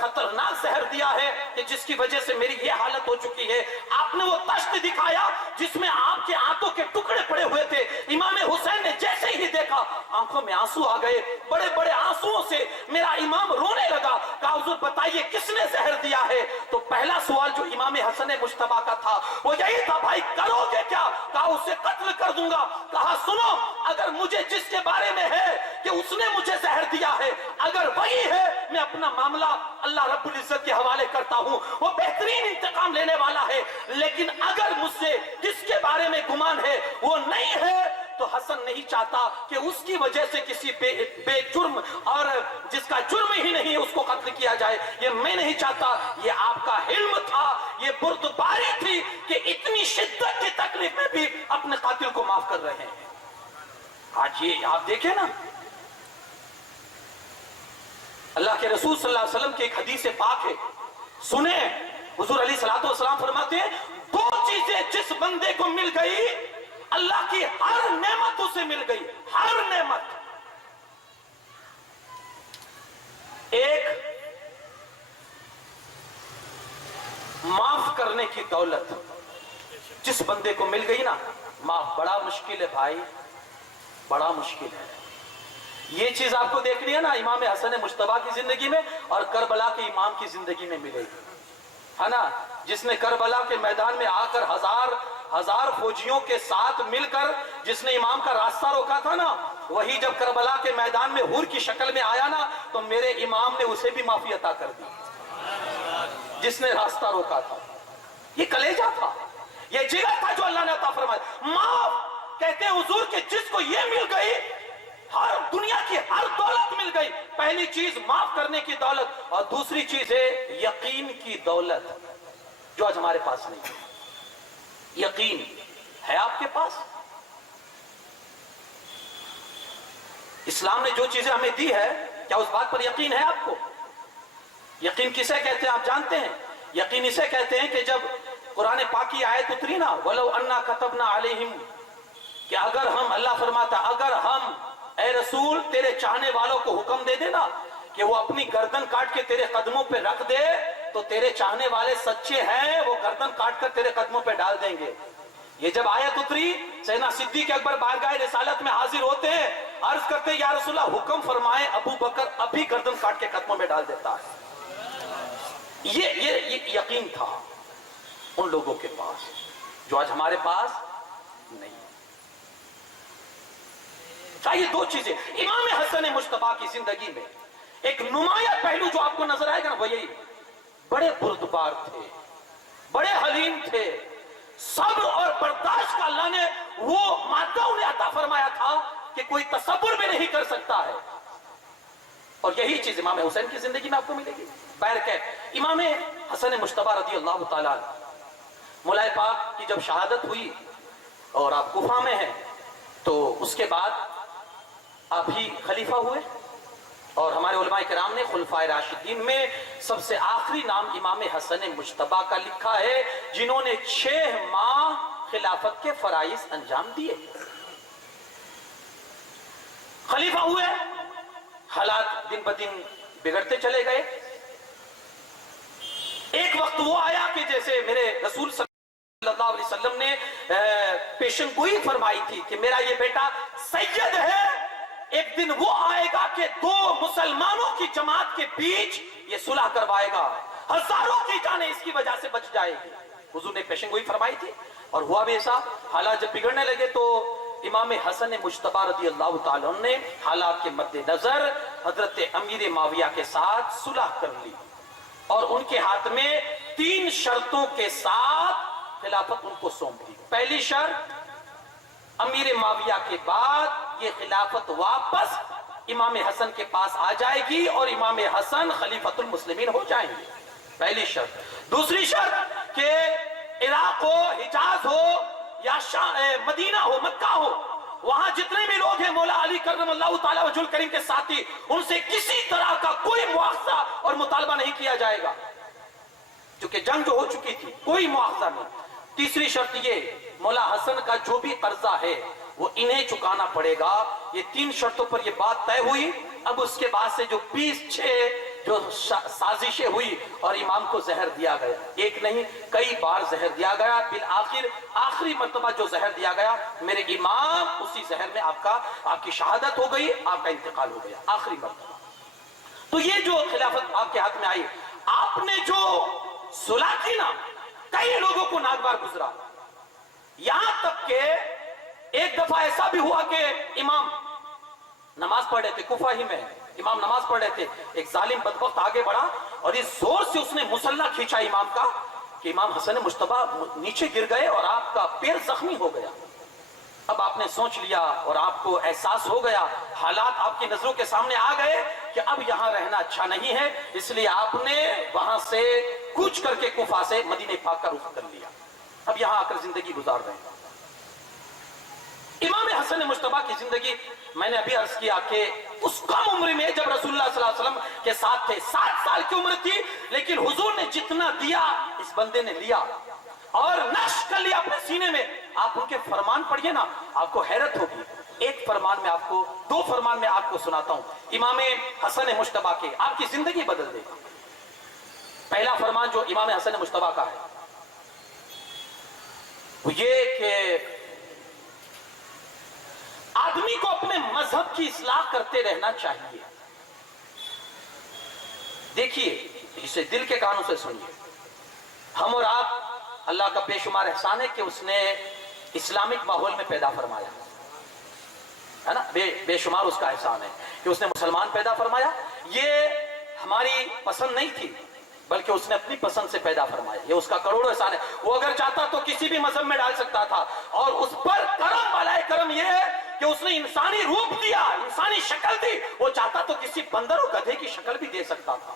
خطرناک زہر دیا ہے کہ جس کی وجہ سے میری یہ حالت ہو چکی ہے۔ آپ نے وہ تشت دکھایا جس میں آپ کے آنکھوں کے ٹکڑے پڑے ہوئے تھے۔ امام حسین نے جیسے ہی دیکھا آنکھوں میں آنسو آ گئے، بڑے بڑے آنسوؤں سے میرا امام رونے لگا۔ کہا حضور بتائیے کس نے زہر دیا ہے؟ تو پہلا سوال جو امام حسن مجتبیٰ کا تھا وہ یہی تھا بھائی کرو گے کیا؟ کہا اسے قتل کر دوں گا۔ کہا سنو، اگر مجھے جس کے بارے میں ہے کہ اس نے مجھے زہر دیا ہے اگر وہی ہے میں اپنا معاملہ اللہ رب العزت کے حوالے کرتا ہوں، وہ بہترین انتقام لینے والا ہے۔ لیکن اگر مجھ سے جس کے بارے میں گمان ہے وہ نہیں ہے تو حسن نہیں چاہتا کہ اس کی وجہ سے کسی بے جرم اور جس کا جرم ہی نہیں اس کو قتل کیا جائے، یہ میں نہیں چاہتا۔ یہ آپ کا علم تھا، یہ بردباری تھی کہ اتنی شدت کی تکلیف میں بھی اپنے قاتل کو معاف کر رہے ہیں۔ آج یہ آپ دیکھیں نا، اللہ کے رسول صلی اللہ علیہ وسلم کی ایک حدیث پاک ہے، سنیں حضور علیہ الصلوۃ والسلام فرماتے ہیں 2 چیزیں جس بندے کو مل گئی اللہ کی ہر نعمت اسے مل گئی، ہر نعمت۔ ایک معاف کرنے کی دولت جس بندے کو مل گئی نا، معاف بڑا مشکل ہے بھائی، بڑا مشکل ہے۔ یہ چیز آپ کو دیکھنی ہے نا امام حسن مجتبیٰ کی زندگی میں اور کربلا کے امام کی زندگی میں ملے گی، ہے نا؟ جس نے کربلا کے میدان میں آ کر ہزار فوجیوں کے ساتھ مل کر جس نے امام کا راستہ روکا تھا نا، وہی جب کربلا کے میدان میں حور کی شکل میں آیا نا تو میرے امام نے اسے بھی معافی عطا کر دی جس نے راستہ روکا تھا۔ یہ کلیجہ تھا، یہ جگر تھا جو اللہ نے عطا فرمایا۔ معاف کہتے ہیں حضور کہ جس کو یہ مل گئی، ہر دنیا کی ہر دولت مل گئی۔ پہلی چیز معاف کرنے کی دولت اور دوسری چیز ہے یقین کی دولت جو آج ہمارے پاس نہیں ہے۔ یقین ہے آپ کے پاس؟ اسلام نے جو چیزیں ہمیں دی ہے کیا اس بات پر یقین ہے آپ کو؟ یقین کسے کہتے ہیں آپ جانتے ہیں؟ یقین اسے کہتے ہیں کہ جب قرآن پاک کی آیت اتری نا وَلَوْ أَنَّا كَتَبْنَا عَلَيْهِمْ، کہ اگر ہم، اللہ فرماتا اگر ہم اے رسول تیرے چاہنے والوں کو حکم دے دینا کہ وہ اپنی گردن کاٹ کے تیرے قدموں پہ رکھ دے تو تیرے چاہنے والے سچے ہیں، وہ گردن کاٹ کر تیرے قدموں پہ ڈال دیں گے۔ یہ جب آیت اتری سیدنا صدیق اکبر بارگاہ رسالت میں حاضر ہوتے ہیں، عرض کرتے ہیں یا رسول اللہ حکم فرمائیں، ابو بکر ابھی گردن کاٹ کے قدموں میں ڈال دیتا ہے۔ یہ یقین تھا ان لوگوں کے پاس جو آج ہمارے پاس نہیں۔ چاہیے دو چیزیں امام حسن مجتبیٰ کی زندگی میں، ایک نمایاں پہلو جو آپ کو نظر آئے گا نا وہ یہی، بڑے بردبار تھے، بڑے حلیم تھے، صبر اور برداشت کا اللہ نے وہ مادہ انہیں عطا فرمایا تھا کہ کوئی تصور بھی نہیں کر سکتا ہے، اور یہی چیز امام حسین کی زندگی میں آپ کو ملے گی۔ بہرکیف امام حسن مجتبیٰ رضی اللہ تعالیٰ عنہ، مولا پاک کی جب شہادت ہوئی اور آپ کوفہ میں ہیں تو اس کے بعد آپ ہی خلیفہ ہوئے، اور ہمارے علماء کرام نے خلفائے راشدین میں سب سے آخری نام امام حسن مجتبیٰ کا لکھا ہے جنہوں نے 6 ماہ خلافت کے فرائض انجام دیے۔ خلیفہ ہوئے، حالات دن بدن بگڑتے چلے گئے۔ ایک وقت وہ آیا کہ جیسے میرے رسول صلی اللہ علیہ وسلم نے پیشن گوئی فرمائی تھی کہ میرا یہ بیٹا سید ہے، ایک دن وہ آئے گا کہ 2 مسلمانوں کی جماعت کے بیچ یہ صلح کروائے گا، ہزاروں کی جانیں اس کی وجہ سے بچ جائے گی۔ حضور نے پیشن گوئی فرمائی تھی اور ہوا بھی ایسا۔ حالات جب بگڑنے لگے تو امام حسن مجتبیٰ رضی اللہ تعالیٰ عنہ نے حالات کے مد نظر حضرت امیر معاویہ کے ساتھ صلح کر لی اور ان کے ہاتھ میں 3 شرطوں کے ساتھ خلافت ان کو سونپ دی۔ پہلی شرط، امیر معاویہ کے بعد یہ خلافت واپس امام حسن کے پاس آ جائے گی اور امام حسن خلیفۃ المسلمین ہو جائیں گے، پہلی شرط۔ دوسری شرط کہ عراق ہو، حجاز ہو یا مدینہ ہو، مکہ ہو، وہاں جتنے بھی لوگ ہیں مولا علی کرم اللہ تعالیٰ وجہ الکریم کے ساتھی، ان سے کسی طرح کا کوئی مواخذہ اور مطالبہ نہیں کیا جائے گا، کیونکہ جنگ جو ہو چکی تھی، کوئی مواخذہ نہیں۔ تیسری شرط یہ، مولا حسن کا جو بھی قرضہ ہے وہ انہیں چکانا پڑے گا۔ یہ 3 شرطوں پر یہ بات طے ہوئی۔ اب اس کے بعد سے جو 26 جو سازشیں ہوئی اور امام کو زہر دیا گیا، ایک نہیں کئی بار زہر دیا گیا، بالآخر آخری مرتبہ جو زہر دیا گیا میرے امام، اسی زہر میں آپ کی شہادت ہو گئی، آپ کا انتقال ہو گیا آخری مرتبہ۔ تو یہ جو خلافت آپ کے ہاتھ میں آئی، آپ نے جو صلح کی نا، کئی لوگوں کو ناگوار گزرا، یہاں تک کہ ایک دفعہ ایسا بھی ہوا کہ امام نماز پڑھ رہے تھے، کوفہ ہی میں امام نماز پڑھ رہے تھے، ایک ظالم بدبخت آگے بڑھا اور اس زور سے اس نے مصلا کھینچا امام کا کہ امام حسن مجتبیٰ نیچے گر گئے اور آپ کا پیر زخمی ہو گیا۔ اب آپ نے سوچ لیا اور آپ کو احساس ہو گیا، حالات آپ کی نظروں کے سامنے آ گئے کہ اب یہاں رہنا اچھا نہیں ہے، اس لیے آپ نے وہاں سے کوچ کر کے کوفہ سے مدینہ پاک کا رخ کر لیا، اب یہاں آ کر زندگی گزار رہے ہیں۔ امام حسن مجتبیٰ کی زندگی میں نے ابھی عرض کیا کہ اس کم عمر میں جب رسول اللہ صلی اللہ علیہ وسلم کے ساتھ تھے، 7 سال کی عمر تھی، لیکن حضور نے جتنا دیا اس بندے نے لیا اور نقش کر لیا اپنے سینے میں۔ آپ ان کے فرمان پڑھیے نا، آپ کو حیرت ہوگی۔ ایک فرمان میں آپ کو، 2 فرمان میں آپ کو سناتا ہوں امام حسن مجتبیٰ کے، آپ کی زندگی بدل دے گا۔ پہلا فرمان جو امام حسن مجتبیٰ کا ہے وہ یہ کہ آدمی کو اپنے مذہب کی اصلاح کرتے رہنا چاہیے۔ دیکھیے، اسے دل کے کانوں سے سنیے، ہم اور آپ، اللہ کا بے شمار احسان ہے کہ اس نے اسلامک ماحول میں پیدا فرمایا ہے نا، بے شمار اس کا احسان ہے کہ اس نے مسلمان پیدا فرمایا۔ یہ ہماری پسند نہیں تھی بلکہ اس نے اپنی پسند سے پیدا فرمایا، یہ اس کا کروڑوں احسان ہے۔ وہ اگر چاہتا تو کسی بھی مذہب میں ڈال سکتا تھا، اور اس پر کرم والا کرم یہ ہے کہ اس نے انسانی روپ دیا، انسانی شکل دی، وہ چاہتا تو کسی بندر و گدھے کی شکل بھی دے سکتا تھا۔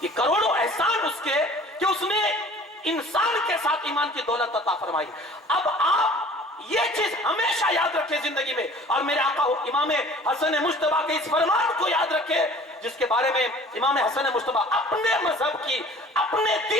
یہ کروڑوں احسان اس کے کہ اس نے انسان کے ساتھ ایمان کی دولت عطا فرمائی۔ اب آپ یہ چیز ہمیشہ یاد رکھیں زندگی میں، اور میرے آقا امام حسن مجتبیٰ کے اس فرمان کو یاد رکھیں جس کے بارے میں امام حسن مجتبیٰ اپنے مذہب کی، اپنے دین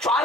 4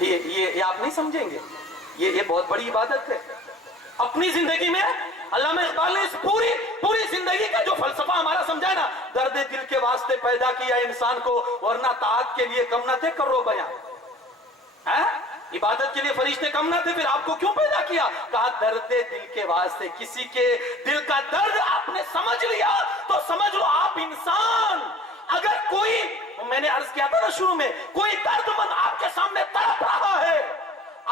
یہ آپ نہیں سمجھیں گے. یہ بہت بڑی عبادت ہے. اپنی زندگی میں علامہ اقبال نے اس پوری زندگی کا جو فلسفہ ہمارا سمجھا ہے نا, درد دل کے واسطے پیدا کیا انسان کو, ورنہ طاعت کے لیے کم نہ تھے کرو بیان. عبادت کے لیے فرشتے کم نہ تھے, پھر آپ کو کیوں پیدا کیا؟ کہا درد دل کے واسطے. کسی کے دل کا درد آپ نے سمجھ لیا تو سمجھ لو آپ انسان. اگر کوئی, میں نے عرض کیا تھا نا شروع میں, کوئی درد مند آپ کے سامنے تڑپ رہا ہے,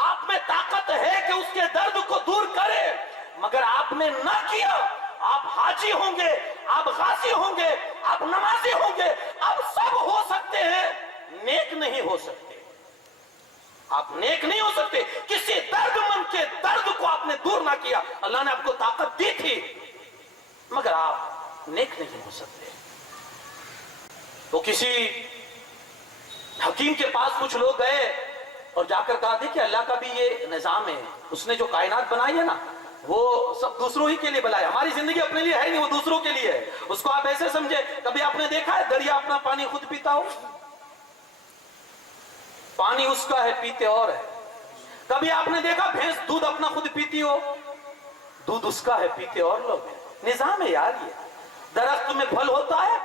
آپ میں طاقت ہے کہ اس کے درد کو دور کرے, مگر آپ نے نہ کیا. آپ حاجی ہوں گے, آپ غازی ہوں گے, آپ نمازی ہوں گے, آپ سب ہو سکتے ہیں, نیک نہیں ہو سکتے. آپ نیک نہیں ہو سکتے. کسی درد مند کے درد کو آپ نے دور نہ کیا. اللہ نے آپ کو طاقت دی تھی, مگر آپ نیک نہیں ہو سکتے. تو کسی حکیم کے پاس کچھ لوگ گئے اور جا کر کہا دیکھیں اللہ کا بھی یہ نظام ہے, اس نے جو کائنات بنائی ہے نا وہ سب دوسروں ہی کے لیے بنایا, ہماری زندگی اپنے لیے ہے نہیں, وہ دوسروں کے لیے ہے. اس کو آپ ایسے سمجھے. کبھی آپ نے دیکھا ہے دریا اپنا پانی خود پیتا ہو؟ پانی اس کا ہے, پیتے اور ہے. کبھی آپ نے دیکھا بھینس دودھ اپنا خود پیتی ہو؟ دودھ اس کا ہے, پیتے اور لوگ ہیں. نظام ہے یار. یہ درخت میں پھل ہوتا ہے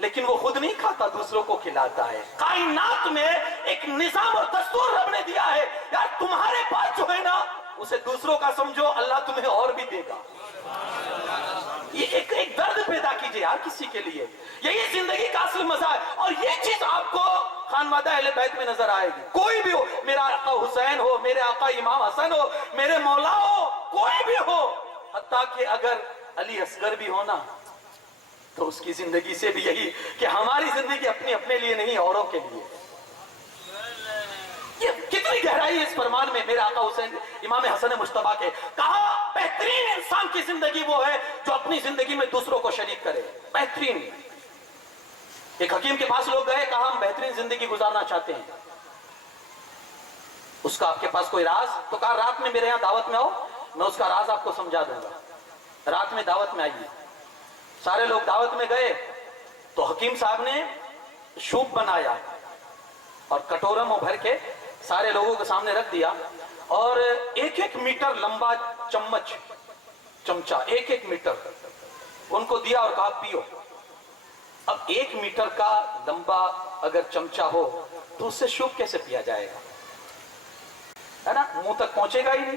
لیکن وہ خود نہیں کھاتا, دوسروں کو کھلاتا ہے. کائنات میں ایک نظام اور دستور رب نے دیا ہے. یار تمہارے پاس جو ہے نا اسے دوسروں کا سمجھو, اللہ تمہیں اور بھی دے گا. یہ ایک درد پیدا کیجئے یار کسی کے لیے. یہی زندگی کا اصل مزہ ہے. اور یہ چیز آپ کو خانوادہ اہل بیت میں نظر آئے گی. کوئی بھی ہو, میرا آقا حسین ہو, میرے آقا امام حسن ہو, میرے مولا ہو, کوئی بھی ہو, حتیٰ کہ اگر علی اصغر بھی ہونا تو اس کی زندگی سے بھی یہی کہ ہماری زندگی اپنے لیے نہیں, اوروں کے لیے. یہ کتنی گہرائی ہے اس فرمان میں میرے آقا حسین امام حسن مجتبیٰ کے. کہا بہترین انسان کی زندگی وہ ہے جو اپنی زندگی میں دوسروں کو شریک کرے. بہترین. ایک حکیم کے پاس لوگ گئے, کہا ہم بہترین زندگی گزارنا چاہتے ہیں. اس کا آپ کے پاس کوئی راز؟ تو کہا رات میں میرے یہاں دعوت میں آؤ, میں اس کا راز آپ کو سمجھا دوں گا. رات میں دعوت میں آئیے. سارے لوگ دعوت میں گئے تو حکیم صاحب نے شوپ بنایا اور کٹورا میں بھر کے سارے لوگوں کے سامنے رکھ دیا, اور 1 میٹر لمبا چمچہ 1 میٹر ان کو دیا اور کہا پیو. اب 1 میٹر کا لمبا اگر چمچہ ہو تو اس سے شوپ کیسے پیا جائے گا, ہے نا, منہ تک پہنچے گا ہی نہیں.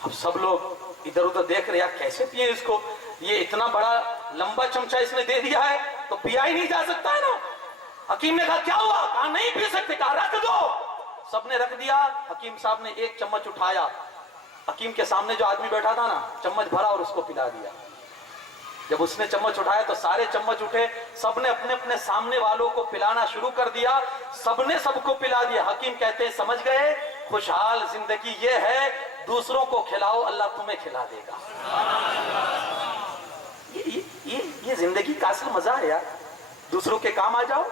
اب سب لوگ ادھر ادھر دیکھ رہے ہیں کیسے پیے اس کو, یہ اتنا بڑا لمبا چمچہ اس نے دے دیا ہے تو پیا ہی نہیں جا سکتا ہے نا. حکیم نے کہا کیا ہوا؟ کہا نہیں پی سکتے. کہا رکھ دو. سب نے رکھ دیا. حکیم صاحب نے 1 چمچ اٹھایا, حکیم کے سامنے جو آدمی بیٹھا تھا نا چمچ بھرا اور اس کو پلا دیا. جب اس نے چمچ اٹھایا تو سارے چمچ اٹھے, سب نے اپنے اپنے سامنے والوں کو پلانا شروع کر دیا. سب نے سب کو پلا دیا. حکیم کہتے ہیں سمجھ گئے خوشحال زندگی یہ ہے دوسروں کو کھلاؤ, اللہ تمہیں کھلا دے گا. یہ زندگی کا اصل مزہ ہے یار. دوسروں کے کام آ جاؤ,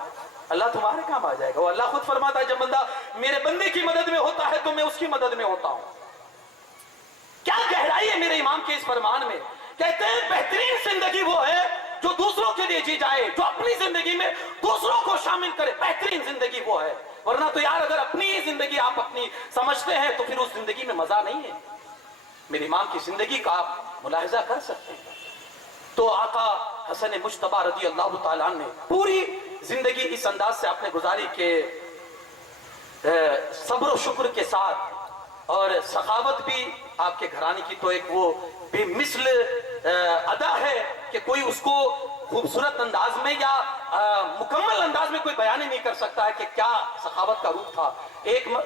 اللہ تمہارے کام آ جائے گا. وہ اللہ خود فرماتا ہے جب بندہ میرے بندے کی مدد میں ہوتا ہے تو میں اس کی مدد میں ہوتا ہوں. کیا گہرائی ہے میرے امام کے اس فرمان میں. کہتے ہیں بہترین زندگی وہ ہے جو دوسروں کے لیے جی جائے, جو اپنی زندگی میں دوسروں کو شامل کرے. بہترین زندگی وہ ہے. ورنہ تو یار اگر اپنی زندگی آپ اپنی سمجھتے ہیں تو پھر اس زندگی میں مزہ نہیں ہے. میرے امام کی زندگی کا آپ ملاحظہ کر سکتے ہیں. تو آقا حسن مجتبیٰ رضی اللہ تعالیٰ عنہ نے پوری زندگی اس انداز سے آپ نے گزاری کہ صبر و شکر کے ساتھ, اور سخاوت بھی آپ کے گھرانے کی تو ایک وہ بے مثل ادا ہے کہ کوئی اس کو خوبصورت انداز میں یا مکمل انداز میں کوئی بیان ہی نہیں کر سکتا ہے کہ کیا سخاوت کا روپ تھا.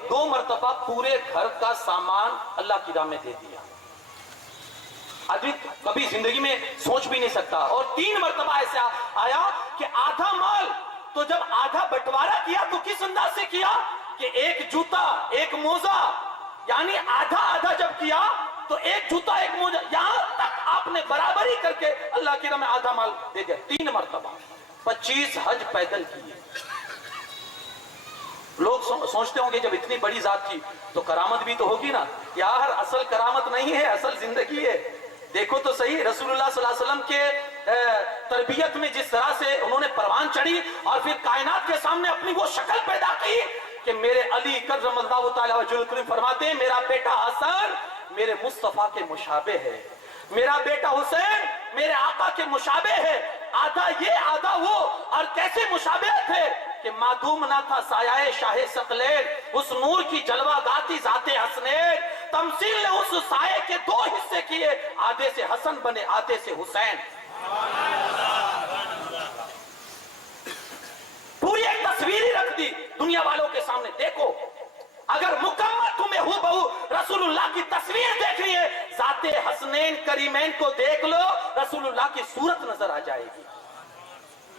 2 مرتبہ پورے گھر کا سامان اللہ کی راہ میں دے دیا. آدمی کبھی زندگی میں سوچ بھی نہیں سکتا. اور 3 مرتبہ ایسا آیا کہ آدھا مال, تو جب آدھا بٹوارا کیا تو کس انداز سے کیا کہ 1 جوتا 1 موزہ, یعنی آدھا آدھا جب کیا تو 1 جوتا 1 موزہ, یہاں تک آپ نے برابری کر کے اللہ کی راہ میں آدھا مال دے دیا. 3 مرتبہ 25 حج پیدل کیے. لوگ سوچتے ہوں گے جب اتنی بڑی ذات تھی تو کرامت بھی تو ہوگی نا. یار اصل کرامت نہیں ہے, اصل زندگی ہے. دیکھو تو صحیح رسول اللہ صلی اللہ علیہ وسلم کے تربیت میں جس طرح سے انہوں نے پروان چڑھی اور پھر کائنات کے سامنے اپنی وہ شکل پیدا کی کہ میرے علی کرم اللہ تعالیٰ وجہ الکریم فرماتے ہیں میرا بیٹا حسن میرے مصطفیٰ کے مشابہ ہے، میرا بیٹا حسین میرے آقا کے مشابہ ہے، آدھا یہ آدھا وہ، اور کیسے مشابہت ہے کہ معدوم نہ تھا سایہ شاہ ثقلین، اس نور کی جلوہ گاتی ذات حسنین، تمثیل نے اس سائے کے دو حصے کیے، آدھے سے حسن بنے آدھے سے حسین۔ پوری ایک تصویر ہی رکھ دی دنیا والوں کے سامنے، دیکھو اگر مکمل تمہیں ہو بہو رسول اللہ کی تصویر دیکھنی ہے، ذات حسنین کریمین کو دیکھ لو، رسول اللہ کی صورت نظر آ جائے گی۔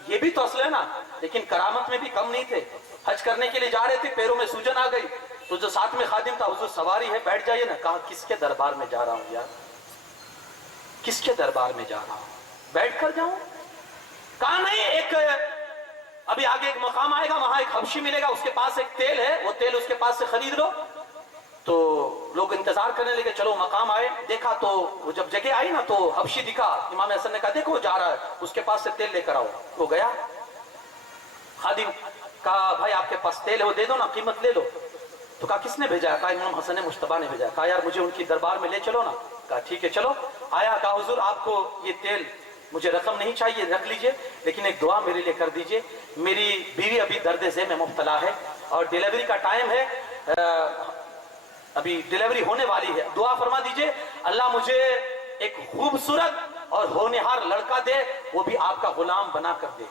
یہ بھی تو اصل ہے نا، لیکن کرامت میں بھی کم نہیں تھے۔ حج کرنے کے لیے جا رہے تھے، پیروں میں سوجن آ گئی، تو جو ساتھ میں خادم تھا حضور سواری ہے بیٹھ جائیے نا، کہا کس کے دربار میں جا رہا ہوں یار، کس کے دربار میں جا رہا ہوں، بیٹھ کر جاؤں؟ کہا نہیں، ایک ابھی آگے ایک مقام آئے گا، وہاں ایک حبشی ملے گا، اس کے پاس ایک تیل ہے، وہ تیل اس کے پاس سے خرید لو۔ تو لوگ انتظار کرنے لگے، چلو مقام آئے، دیکھا تو وہ جب جگہ آئی نا تو حبشی دکھا، امام حسن نے کہا دیکھو وہ جا رہا ہے، اس کے پاس سے تیل لے کر آؤ۔ وہ گیا، خادم کہا بھائی آپ کے پاس تیل ہے وہ دے دو نا، قیمت لے لو۔ تو کہا کس نے بھیجا؟ کہا امام حسن مجتبیٰ نے بھیجا۔ کہا یار مجھے ان کی دربار میں لے چلو نا۔ کہا ٹھیک ہے چلو۔ آیا، کہا حضور آپ کو یہ تیل مجھے رقم نہیں چاہیے، رکھ لیجئے، لیکن ایک دعا میرے لیے کر دیجئے، میری بیوی ابھی درد ذیل میں مبتلا ہے اور ڈیلیوری کا ٹائم ہے، ابھی ڈیلیوری ہونے والی ہے، دعا فرما دیجئے اللہ مجھے ایک خوبصورت اور ہونہار لڑکا دے، وہ بھی آپ کا غلام بنا کر دے،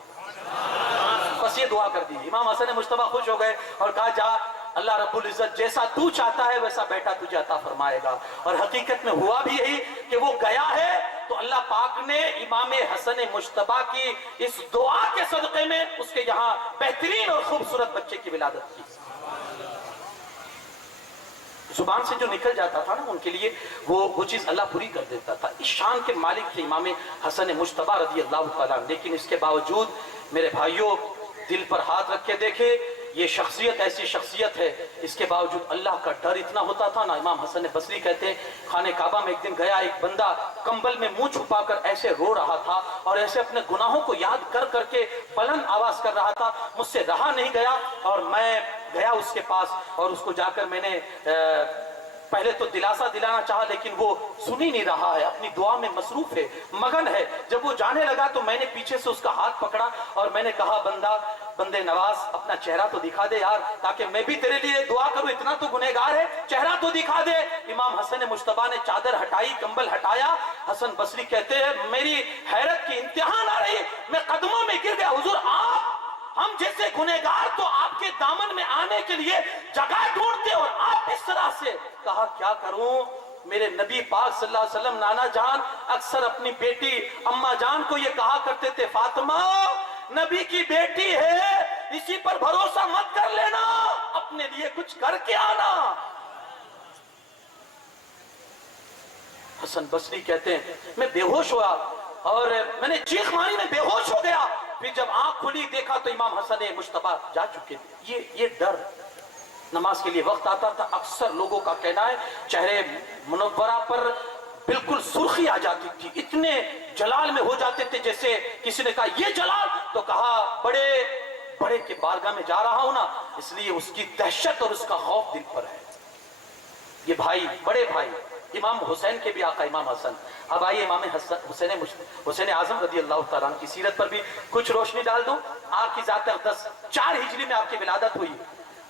بس یہ دعا کر دیجئے۔ امام حسن مجتبیٰ خوش ہو گئے اور کہا جا، اللہ رب العزت جیسا تو چاہتا ہے ویسا بیٹا تجھے عطا فرمائے گا۔ اور حقیقت میں ہوا بھی یہی کہ وہ گیا ہے تو اللہ پاک نے امام حسن مجتبیٰ کی اس دعا کے صدقے میں اس کے یہاں بہترین اور خوبصورت بچے کی ولادت کی۔ زبان سے جو نکل جاتا تھا نا ان کے لیے وہ چیز اللہ پوری کر دیتا تھا۔ اس شان کے مالک تھے امام حسن مجتبیٰ رضی اللہ تعالیٰ، لیکن اس کے باوجود میرے بھائیوں دل پر ہاتھ رکھ کے دیکھے، یہ شخصیت ایسی شخصیت ہے، اس کے باوجود اللہ کا ڈر اتنا ہوتا تھا نا۔ امام حسن بصری کہتے ہیں خانہ کعبہ میں ایک دن گیا، ایک بندہ کمبل میں منہ چھپا کر ایسے رو رہا تھا اور ایسے اپنے گناہوں کو یاد کر کر کے بلند آواز کر رہا تھا، مجھ سے رہا نہیں گیا اور میں گیا اس کے پاس اور اس کو جا کر میں نے پہلے تو دلاسا دلانا چاہا، لیکن وہ سن ہی نہیں رہا ہے، اپنی دعا میں مصروف ہے، مگن ہے۔ جب وہ جانے لگا تو میں نے پیچھے سے اس کا ہاتھ پکڑا اور میں نے کہا بندے نواز اپنا چہرہ تو دکھا دے یار، تاکہ میں بھی تیرے لیے دعا کروں، اتنا تو گنہگار ہے، چہرہ تو دکھا دے۔ امام حسن مجتبیٰ نے چادر ہٹائی، کمبل ہٹایا۔ حسن بصری کہتے ہیں میری حیرت کی انتہا نہ رہی، میں قدموں میں گر گیا، حضور آپ ہم جیسے گنہگار تو آپ کے دامن میں آنے کے لیے جگہ ڈھونڈتے اور آپ اس طرح سے۔ کہا کیا کروں، میرے نبی پاک صلی اللہ علیہ وسلم نانا جان اکثر اپنی بیٹی اماں جان کو یہ کہا کرتے تھے فاطمہ نبی کی بیٹی ہے، اسی پر بھروسہ مت کر لینا، اپنے لیے کچھ کر کے آنا۔ حسن بصری کہتے ہیں میں بے ہوش ہوا اور میں نے چیخ ماری، میں بے ہوش ہو گیا، پھر جب آنکھ کھلی دیکھا تو امام حسن مجتبیٰ جا چکے تھے۔ یہ ڈر، نماز کے لیے وقت آتا تھا، اکثر لوگوں کا کہنا ہے چہرے منورہ پر بالکل سرخی آ جاتی تھی، اتنے جلال میں ہو جاتے تھے، جیسے کسی نے کہا یہ جلال، تو کہا بڑے کے بارگاہ میں جا رہا ہوں نا، اس لیے اس کی دہشت اور اس کا خوف دل پر ہے۔ یہ بھائی، بڑے بھائی امام حسین کے بھی آقا امام حسن۔ اب آئیے امام حسین اعظم رضی اللہ تعالیٰ عنہ کی سیرت پر بھی کچھ روشنی ڈال دوں۔ آپ کی ذات اقدس 4 ہجری میں آپ کی ولادت ہوئی،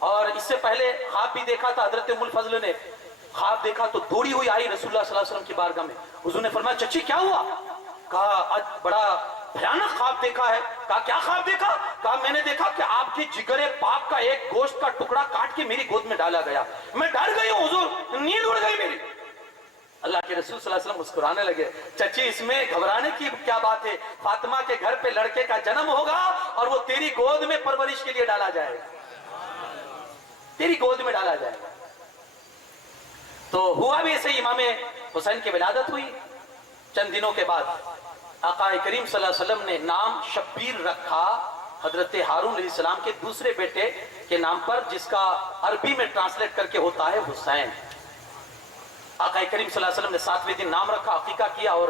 اور اس سے پہلے خواب بھی دیکھا تھا حضرت ام الفضل نے، خواب دیکھا تو دوڑی ہوئی آئی رسول اللہ صلی اللہ علیہ وسلم کی بارگاہ میں۔ حضور نے فرمایا چچی کیا ہوا؟ کہا آج بڑا بھیانک خواب دیکھا ہے۔ کہا کیا خواب دیکھا؟ کہا میں نے دیکھا کہ آپ کی جگر پاک کا ایک گوشت کا ٹکڑا کاٹ کے میری گود میں ڈالا گیا، میں ڈر گئی ہوں حضور، نیند اڑ گئی میری۔ اللہ کے رسول صلی اللہ علیہ وسلم مسکرانے لگے، چچی اس میں گھبرانے کی کیا بات ہے، فاطمہ کے گھر پہ لڑکے کا جنم ہوگا اور وہ تیری گود میں پرورش کے لیے ڈالا جائے گا، تیری گود میں ڈالا جائے گا۔ تو ہوا بھی ایسے، امام حسین کی ولادت ہوئی، چند دنوں کے بعد آقا کریم صلی اللہ علیہ وسلم نے نام شبیر رکھا حضرت ہارون علیہ السلام کے دوسرے بیٹے کے نام پر، جس کا عربی میں ٹرانسلیٹ کر کے ہوتا ہے حسین۔ آقا کریم صلی اللہ علیہ وسلم نے 7ویں دن نام رکھا، عقیقہ کیا اور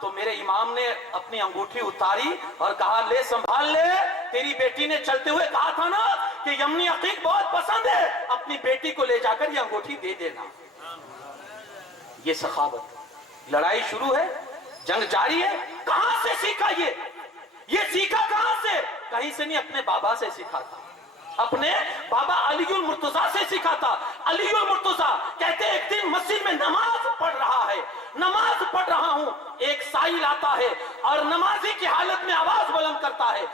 تو میرے امام نے اپنی انگوٹھی اتاری اور کہا لے سنبھال لے، تیری بیٹی نے چلتے ہوئے کہا تھا نا کہ یمنی عقیق بہت پسند ہے، اپنی بیٹی کو لے جا کر یہ انگوٹھی دے دینا۔ یہ سخاوت، لڑائی شروع ہے، جنگ جاری ہے، کہاں سے سیکھا یہ سیکھا کہاں سے؟ کہیں سے نہیں، اپنے بابا سے سیکھا تھا، اپنے بابا علی المرتضیٰ سے سیکھا تھا۔ علی المرتضیٰ کہتے ایک دن مسجد میں نماز پڑھ رہا ہوں، ایک سائل آتا ہے اور نمازی کی حالت میں آواز بلند کرتا ہے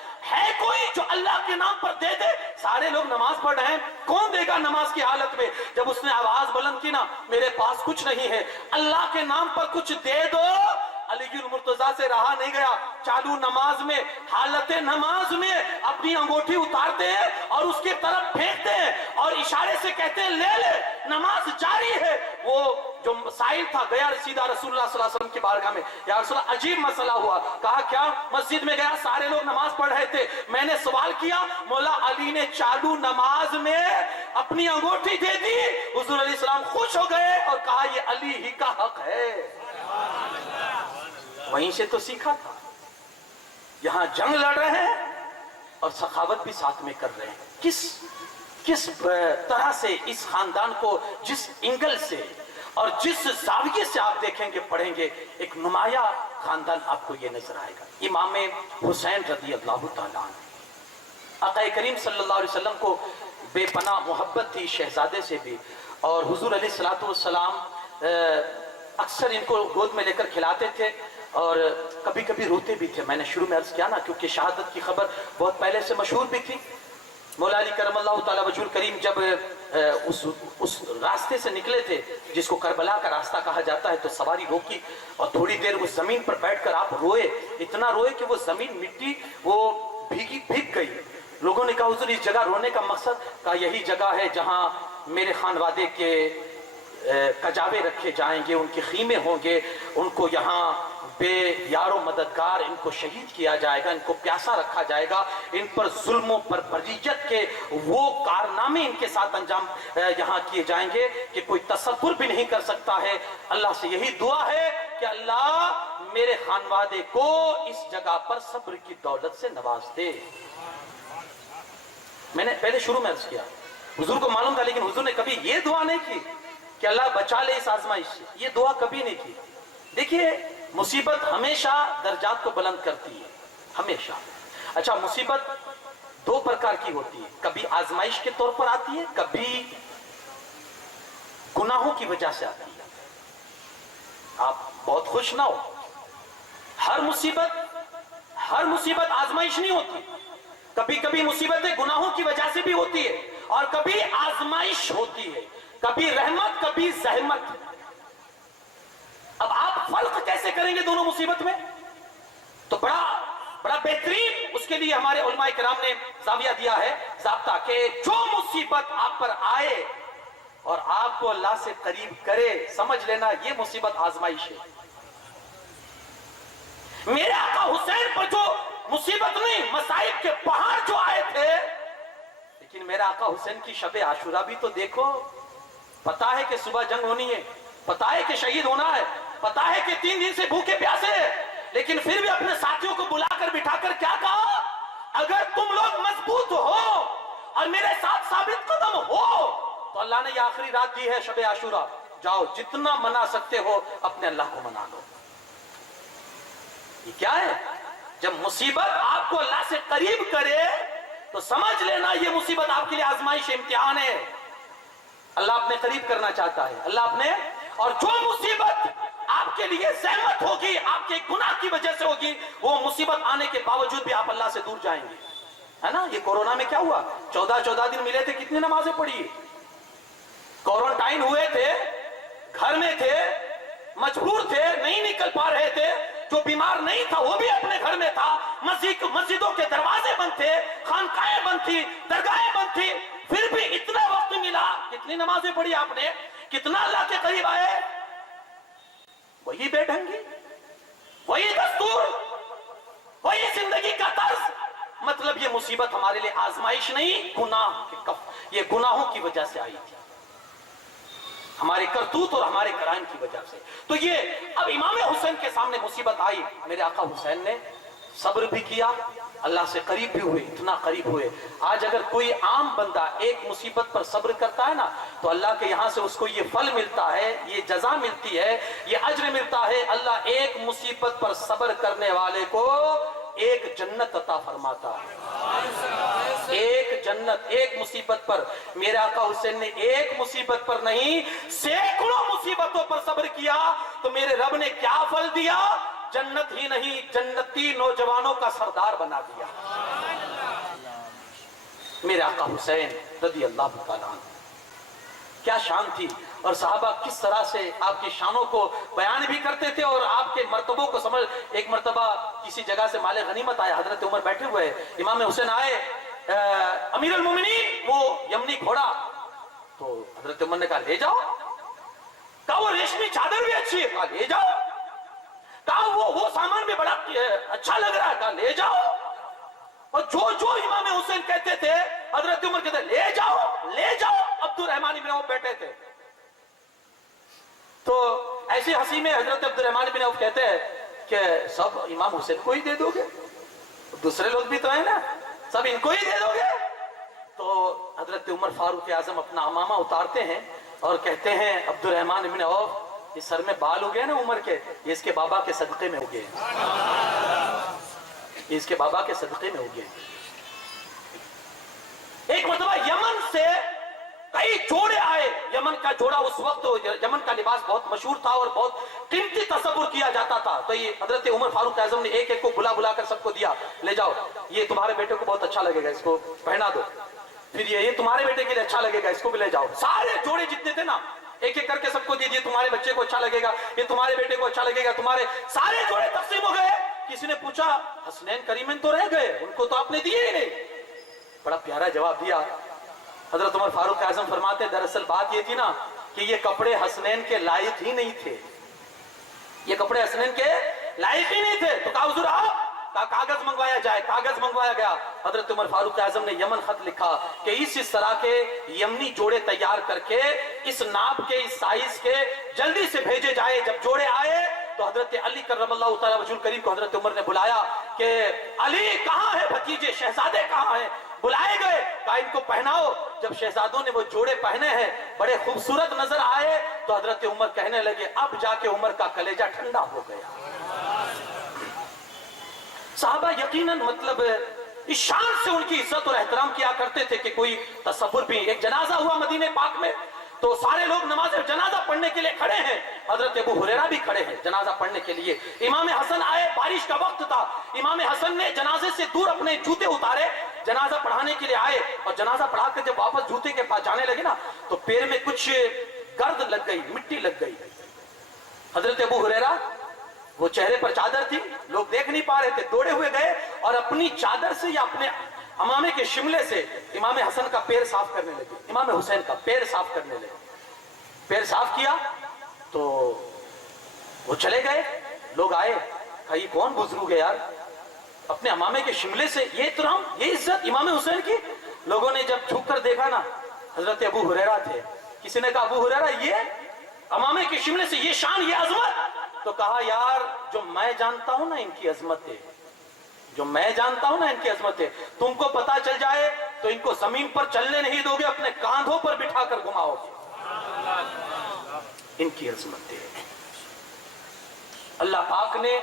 کوئی جو اللہ کے نام پر دے دے؟ سارے لوگ نماز پڑھ رہے ہیں، کون دے گا نماز کی حالت میں؟ جب اس نے آواز بلند کی نا، میرے پاس کچھ نہیں ہے، اللہ کے نام پر کچھ دے دو، علی المرتضیٰ سے رہا نہیں گیا، چالو نماز میں، حالت نماز میں اپنی انگوٹھی اتارتے ہیں اور اس کی طرف پھینکتے ہیں اور اشارے سے کہتے ہیں لے لے، نماز جاری ہے۔ وہ جو سائل تھا گیا سیدھا رسول اللہ صلی اللہ علیہ وسلم کی بارگاہ میں، یا رسول اللہ عجیب مسئلہ ہوا، کہا کیا؟ مسجد میں گیا، سارے لوگ نماز پڑھ رہے تھے، میں نے سوال کیا، مولا علی نے چالو نماز میں اپنی انگوٹھی دے دی۔ حضور علیہ السلام خوش ہو گئے اور کہا یہ علی ہی کا حق ہے۔ وہیں سے تو سیکھا تھا۔ یہاں جنگ لڑ رہے ہیں اور سخاوت بھی ساتھ میں کر رہے ہیں۔ کس طرح سے اس خاندان کو جس اینگل سے اور جس زاویے سے آپ دیکھیں گے، پڑھیں گے، ایک نمایاں خاندان آپ کو یہ نظر آئے گا۔ امام حسین رضی اللہ تعالیٰ عنہ، آقا کریم صلی اللہ علیہ وسلم کو بے پناہ محبت تھی شہزادے سے بھی، اور حضور علیہ الصلوۃ والسلام اکثر ان کو گود میں لے کر کھلاتے تھے اور کبھی کبھی روتے بھی تھے۔ میں نے شروع میں عرض کیا نا، کیونکہ شہادت کی خبر بہت پہلے سے مشہور بھی تھی۔ مولا علی کرم اللہ تعالیٰ وجہ الکریم جب اس راستے سے نکلے تھے جس کو کربلا کا راستہ کہا جاتا ہے، تو سواری روکی اور تھوڑی دیر اس زمین پر بیٹھ کر آپ روئے، اتنا روئے کہ وہ زمین مٹی وہ بھیگ گئی۔ لوگوں نے کہا حضور اس جگہ رونے کا مقصد؟ کہا یہی جگہ ہے جہاں میرے خانوادے کے کجاوے رکھے جائیں گے، ان کے خیمے ہوں گے، ان کو یہاں بے یار و مددگار، ان کو شہید کیا جائے گا، ان کو پیاسا رکھا جائے گا، ان پر ظلموں پر بریت کے وہ کارنامے ان کے ساتھ انجام یہاں کیے جائیں گے کہ کوئی تصور بھی نہیں کر سکتا ہے۔ اللہ سے یہی دعا ہے کہ اللہ میرے خانوادے کو اس جگہ پر صبر کی دولت سے نواز دے۔ میں نے پہلے شروع میں عرض کیا، حضور کو معلوم تھا، لیکن حضور نے کبھی یہ دعا نہیں کی کہ اللہ بچا لے اس آزمائش سے، یہ دعا کبھی نہیں کی۔ دیکھیے مصیبت ہمیشہ درجات کو بلند کرتی ہے، ہمیشہ۔ اچھا، مصیبت دو پرکار کی ہوتی ہے، کبھی آزمائش کے طور پر آتی ہے، کبھی گناہوں کی وجہ سے آتی ہے۔ آپ بہت خوش نہ ہو، ہر مصیبت آزمائش نہیں ہوتی، کبھی کبھی مصیبتیں گناہوں کی وجہ سے بھی ہوتی ہے اور کبھی آزمائش ہوتی ہے، کبھی رحمت کبھی زحمت۔ اب آپ فرق کیسے کریں گے دونوں مصیبت میں؟ تو بڑا بہترین اس کے لیے ہمارے علماء کرام نے زاویہ دیا ہے، ضابطہ، کہ جو مصیبت آپ پر آئے اور آپ کو اللہ سے قریب کرے، سمجھ لینا یہ مصیبت آزمائش ہے۔ میرے آقا حسین پر جو مصیبت نہیں، مصائب کے پہاڑ جو آئے تھے، لیکن میرے آقا حسین کی شب عاشورہ بھی تو دیکھو، پتا ہے کہ صبح جنگ ہونی ہے، پتا ہے کہ شہید ہونا ہے، پتا ہے کہ 3 دن سے بھوکے پیاسے ہیں، لیکن پھر بھی اپنے ساتھیوں کو بلا کر بٹھا کر کیا کہا؟ اگر تم لوگ مضبوط ہو اور میرے ساتھ ثابت قدم ہو تو اللہ نے یہ آخری رات دی ہے شب عاشورہ، جاؤ جتنا منا سکتے ہو اپنے اللہ کو منا لو۔ یہ کیا ہے؟ جب مصیبت آپ کو اللہ سے قریب کرے تو سمجھ لینا یہ مصیبت آپ کے لیے آزمائش امتحان ہے۔ اللہ اپنے قریب کرنا چاہتا ہے، اللہ اپنے، اور جو مصیبت آپ کے لیے زحمت ہوگی، آپ کے گناہ کی وجہ سے ہوگی، وہ مصیبت آنے کے باوجود بھی آپ اللہ سے دور جائیں گے، ہے نا؟ یہ کورونا میں کیا ہوا؟ 14 دن ملے تھے، کتنی نمازیں پڑھی؟ کوارنٹائن ہوئے تھے، گھر میں تھے، مجبور تھے، نہیں نکل پا رہے تھے، جو بیمار نہیں تھا وہ بھی اپنے گھر میں تھا، مسجدوں کے دروازے بند تھے، خانقاہیں بند تھی، درگاہیں بند تھی، پھر بھی اتنا وقت ملا، کتنی نمازیں پڑھی آپ نے؟ کتنا اللہ کے قریب آئے؟ وہی بے ڈھنگی، وہی دستور، وہی زندگی کا طرز۔ مطلب یہ مصیبت ہمارے لیے آزمائش نہیں، گناہ کے یہ گناہوں کی وجہ سے آئی تھی۔ ہمارے کرتوت اور ہمارے کرائم کی وجہ سے. تو یہ اب امام حسین کے سامنے مصیبت آئی, میرے آقا حسین نے صبر بھی کیا, اللہ سے قریب بھی ہوئے, اتنا قریب ہوئے. آج اگر کوئی عام بندہ ایک مصیبت پر صبر کرتا ہے نا, تو اللہ کے یہاں سے اس کو یہ پھل ملتا ہے, یہ جزا ملتی ہے, یہ اجر ملتا ہے. اللہ ایک مصیبت پر صبر کرنے والے کو ایک جنت عطا فرماتا ہے. ایک جنت, ایک مصیبت پر. میرے آقا حسین نے ایک مصیبت پر نہیں, سینکڑوں مصیبتوں پر صبر کیا, تو میرے رب نے کیا پھل دیا؟ جنت ہی نہیں, جنتی نوجوانوں کا سردار بنا دیا. میرے آقا حسین رضی اللہ تعالیٰ عنہ, کیا شان تھی, اور صحابہ کس طرح سے آپ کی شانوں کو بیان بھی کرتے تھے اور آپ کے مرتبوں کو سمجھ. ایک مرتبہ کسی جگہ سے مال غنیمت آیا, حضرت عمر بیٹھے ہوئے, امام حسین آئے, امیر المومنین وہ یمنی گھوڑا, تو حضرت عمر نے کہا لے جاؤ. کہا وہ ریشمی چادر بھی اچھی ہے, کہا لے جاؤ. کہا وہ سامان بھی بڑا اچھا لگ رہا ہے, کہا لے جاؤ. اور جو امام حسین کہتے تھے حضرت عمر کہتے لے جاؤ لے جاؤ. عبد الرحمن بن عوف بیٹھے تھے, تو ایسی ہنسی میں حضرت عبد الرحمن بن عوف کہتے ہیں کہ سب امام حسین کو ہی دے دو گے, دوسرے لوگ بھی تو ہیں نا, سب ان کو ہی دے دو گے. تو حضرت عمر فاروق اعظم اپنا امامہ اتارتے ہیں اور کہتے ہیں عبد الرحمن بن عوف, یہ سر میں بال ہو گئے نا عمر کے, یہ اس کے بابا کے صدقے میں ہو گئے, یہ اس کے بابا کے صدقے میں ہو گئے. ایک مرتبہ یمن سے کئی جوڑے آئے. یمن کا جوڑا اس وقت, یمن کا لباس بہت مشہور تھا اور بہت قیمتی تصور کیا جاتا تھا. تو یہ حضرت عمر فاروق اعظم نے ایک ایک کو بلا کر سب کو دیا, لے جاؤ, یہ تمہارے بیٹے کو بہت اچھا لگے گا, اس کو پہنا دو. پھر یہ تمہارے بیٹے کے لیے اچھا لگے گا, اس کو بھی لے جاؤ. سارے جوڑے جتنے تھے نا ایک ایک کر کے سب کو دے دیے, تمہارے بچے کو اچھا لگے گا, یہ تمہارے بیٹے کو اچھا لگے گا. تمہارے سارے جوڑے تقسیم ہو گئے. کسی نے پوچھا حسنین کریمین تو رہ گئے, ان کو تو آپ نے دیے ہی نہیں. بڑا پیارا جواب دیا. حضرت عمر فاروق اعظم فرماتے ہیں دراصل بات یہ تھی نا کہ یہ کپڑے حسنین کے لائق ہی نہیں تھے, یہ کپڑے حسنین کے لائق ہی نہیں تھے. تو کہا حضور آپ, کاغذ منگوایا جائے. کاغذ منگوایا گیا. حضرت عمر فاروق اعظم نے یمن خط لکھا کہ اس طرح کے یمنی جوڑے تیار کر کے اس ناپ کے, اس سائز کے جلدی سے بھیجے جائے. جب جوڑے آئے تو حضرت علی کرم اللہ تعالی وجہ الکریم کو حضرت عمر نے بلایا کہ علی کہاں ہے بھتیجے, شہزادے کہاں ہیں؟ بلائے گئے, کہا ان کو پہناؤ. جب شہزادوں نے وہ جوڑے پہنے ہیں, بڑے خوبصورت نظر آئے, تو حضرت عمر کہنے لگے, اب جا کے عمر کا کلیجہ ٹھنڈا ہو گیا. صحابہ یقیناً مطلب اس شان سے ان کی عزت اور احترام کیا کرتے تھے کہ کوئی تصور بھی. ایک جنازہ ہوا مدینہ پاک میں, تو سارے لوگ نماز جنازہ پڑھنے کے لیے کھڑے ہیں. حضرت ابو ہریرہ بھی کھڑے ہیں جنازہ پڑھنے کے لیے. امام حسن آئے, بارش کا وقت تھا. امام حسن نے جنازے سے دور اپنے جوتے اتارے, جنازہ پڑھانے کے لیے آئے, اور جنازہ پڑھا کر جب واپس جوتے کے پاس جانے لگے نا, تو پیر میں کچھ گرد لگ گئی, مٹی لگ گئی. حضرت ابو ہریرہ, وہ چہرے پر چادر تھی, لوگ دیکھ نہیں پا رہے تھے, دوڑے ہوئے گئے اور اپنی چادر سے یا اپنے امامے کے شملے سے امام حسن کا پیر صاف کرنے لگے, امام حسین کا پیر صاف کرنے لگے. پیر صاف کیا تو وہ چلے گئے. لوگ آئے, کہا یہ کون بزرگ ہے یار, اپنے امامے کے شملے سے یہ احترام, یہ عزت امام حسین کی. لوگوں نے جب جھک کر دیکھا نا, حضرت ابو ہریرہ تھے. کسی نے کہا ابو ہریرہ یہ امامے کے شملے سے یہ شان, یہ عظمت. تو کہا یار جو میں جانتا ہوں نا ان کی عظمت ہے, جو میں جانتا ہوں نا ان کی عظمت ہے, تم کو پتا چل جائے تو ان کو زمین پر چلنے نہیں دو گے, اپنے کاندھوں پر بٹھا کر گھماؤ گے. ان کی عظمت ہے. اللہ پاک نے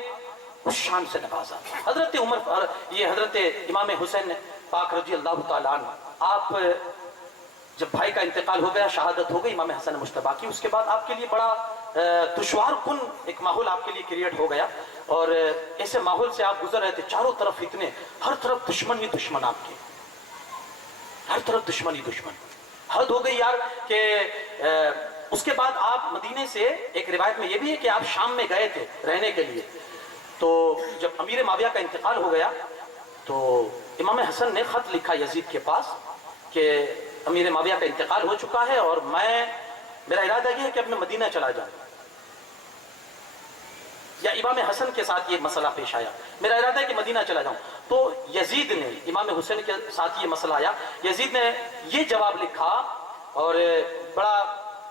اس شان سے نوازا. حضرت عمر, یہ حضرت امام حسین پاک رضی اللہ تعالیٰ عنہ, آپ جب بھائی کا انتقال ہو گیا, شہادت ہو گئی امام حسن مجتبی کی, اس کے بعد آپ کے لیے بڑا دشوار کن ایک ماحول آپ کے لیے کریٹ ہو گیا. اور ایسے ماحول سے آپ گزر رہے تھے, چاروں طرف فتنے, ہر طرف دشمن ہی دشمن, آپ کے ہر طرف دشمن ہی دشمن. حد ہو گئی یار کہ اس کے بعد آپ مدینے سے, ایک روایت میں یہ بھی ہے کہ آپ شام میں گئے تھے رہنے کے لیے. تو جب امیر معاویہ کا انتقال ہو گیا تو امام حسن نے خط لکھا یزید کے پاس کہ امیر معاویہ کا انتقال ہو چکا ہے اور میرا ارادہ یہ ہے کہ اب میں مدینہ چلا جاؤں. یا امام حسن کے ساتھ یہ مسئلہ پیش آیا, میرا ارادہ ہے کہ مدینہ چلا جاؤں. تو یزید نے, امام حسین کے ساتھ یہ مسئلہ آیا, یزید نے یہ جواب لکھا اور بڑا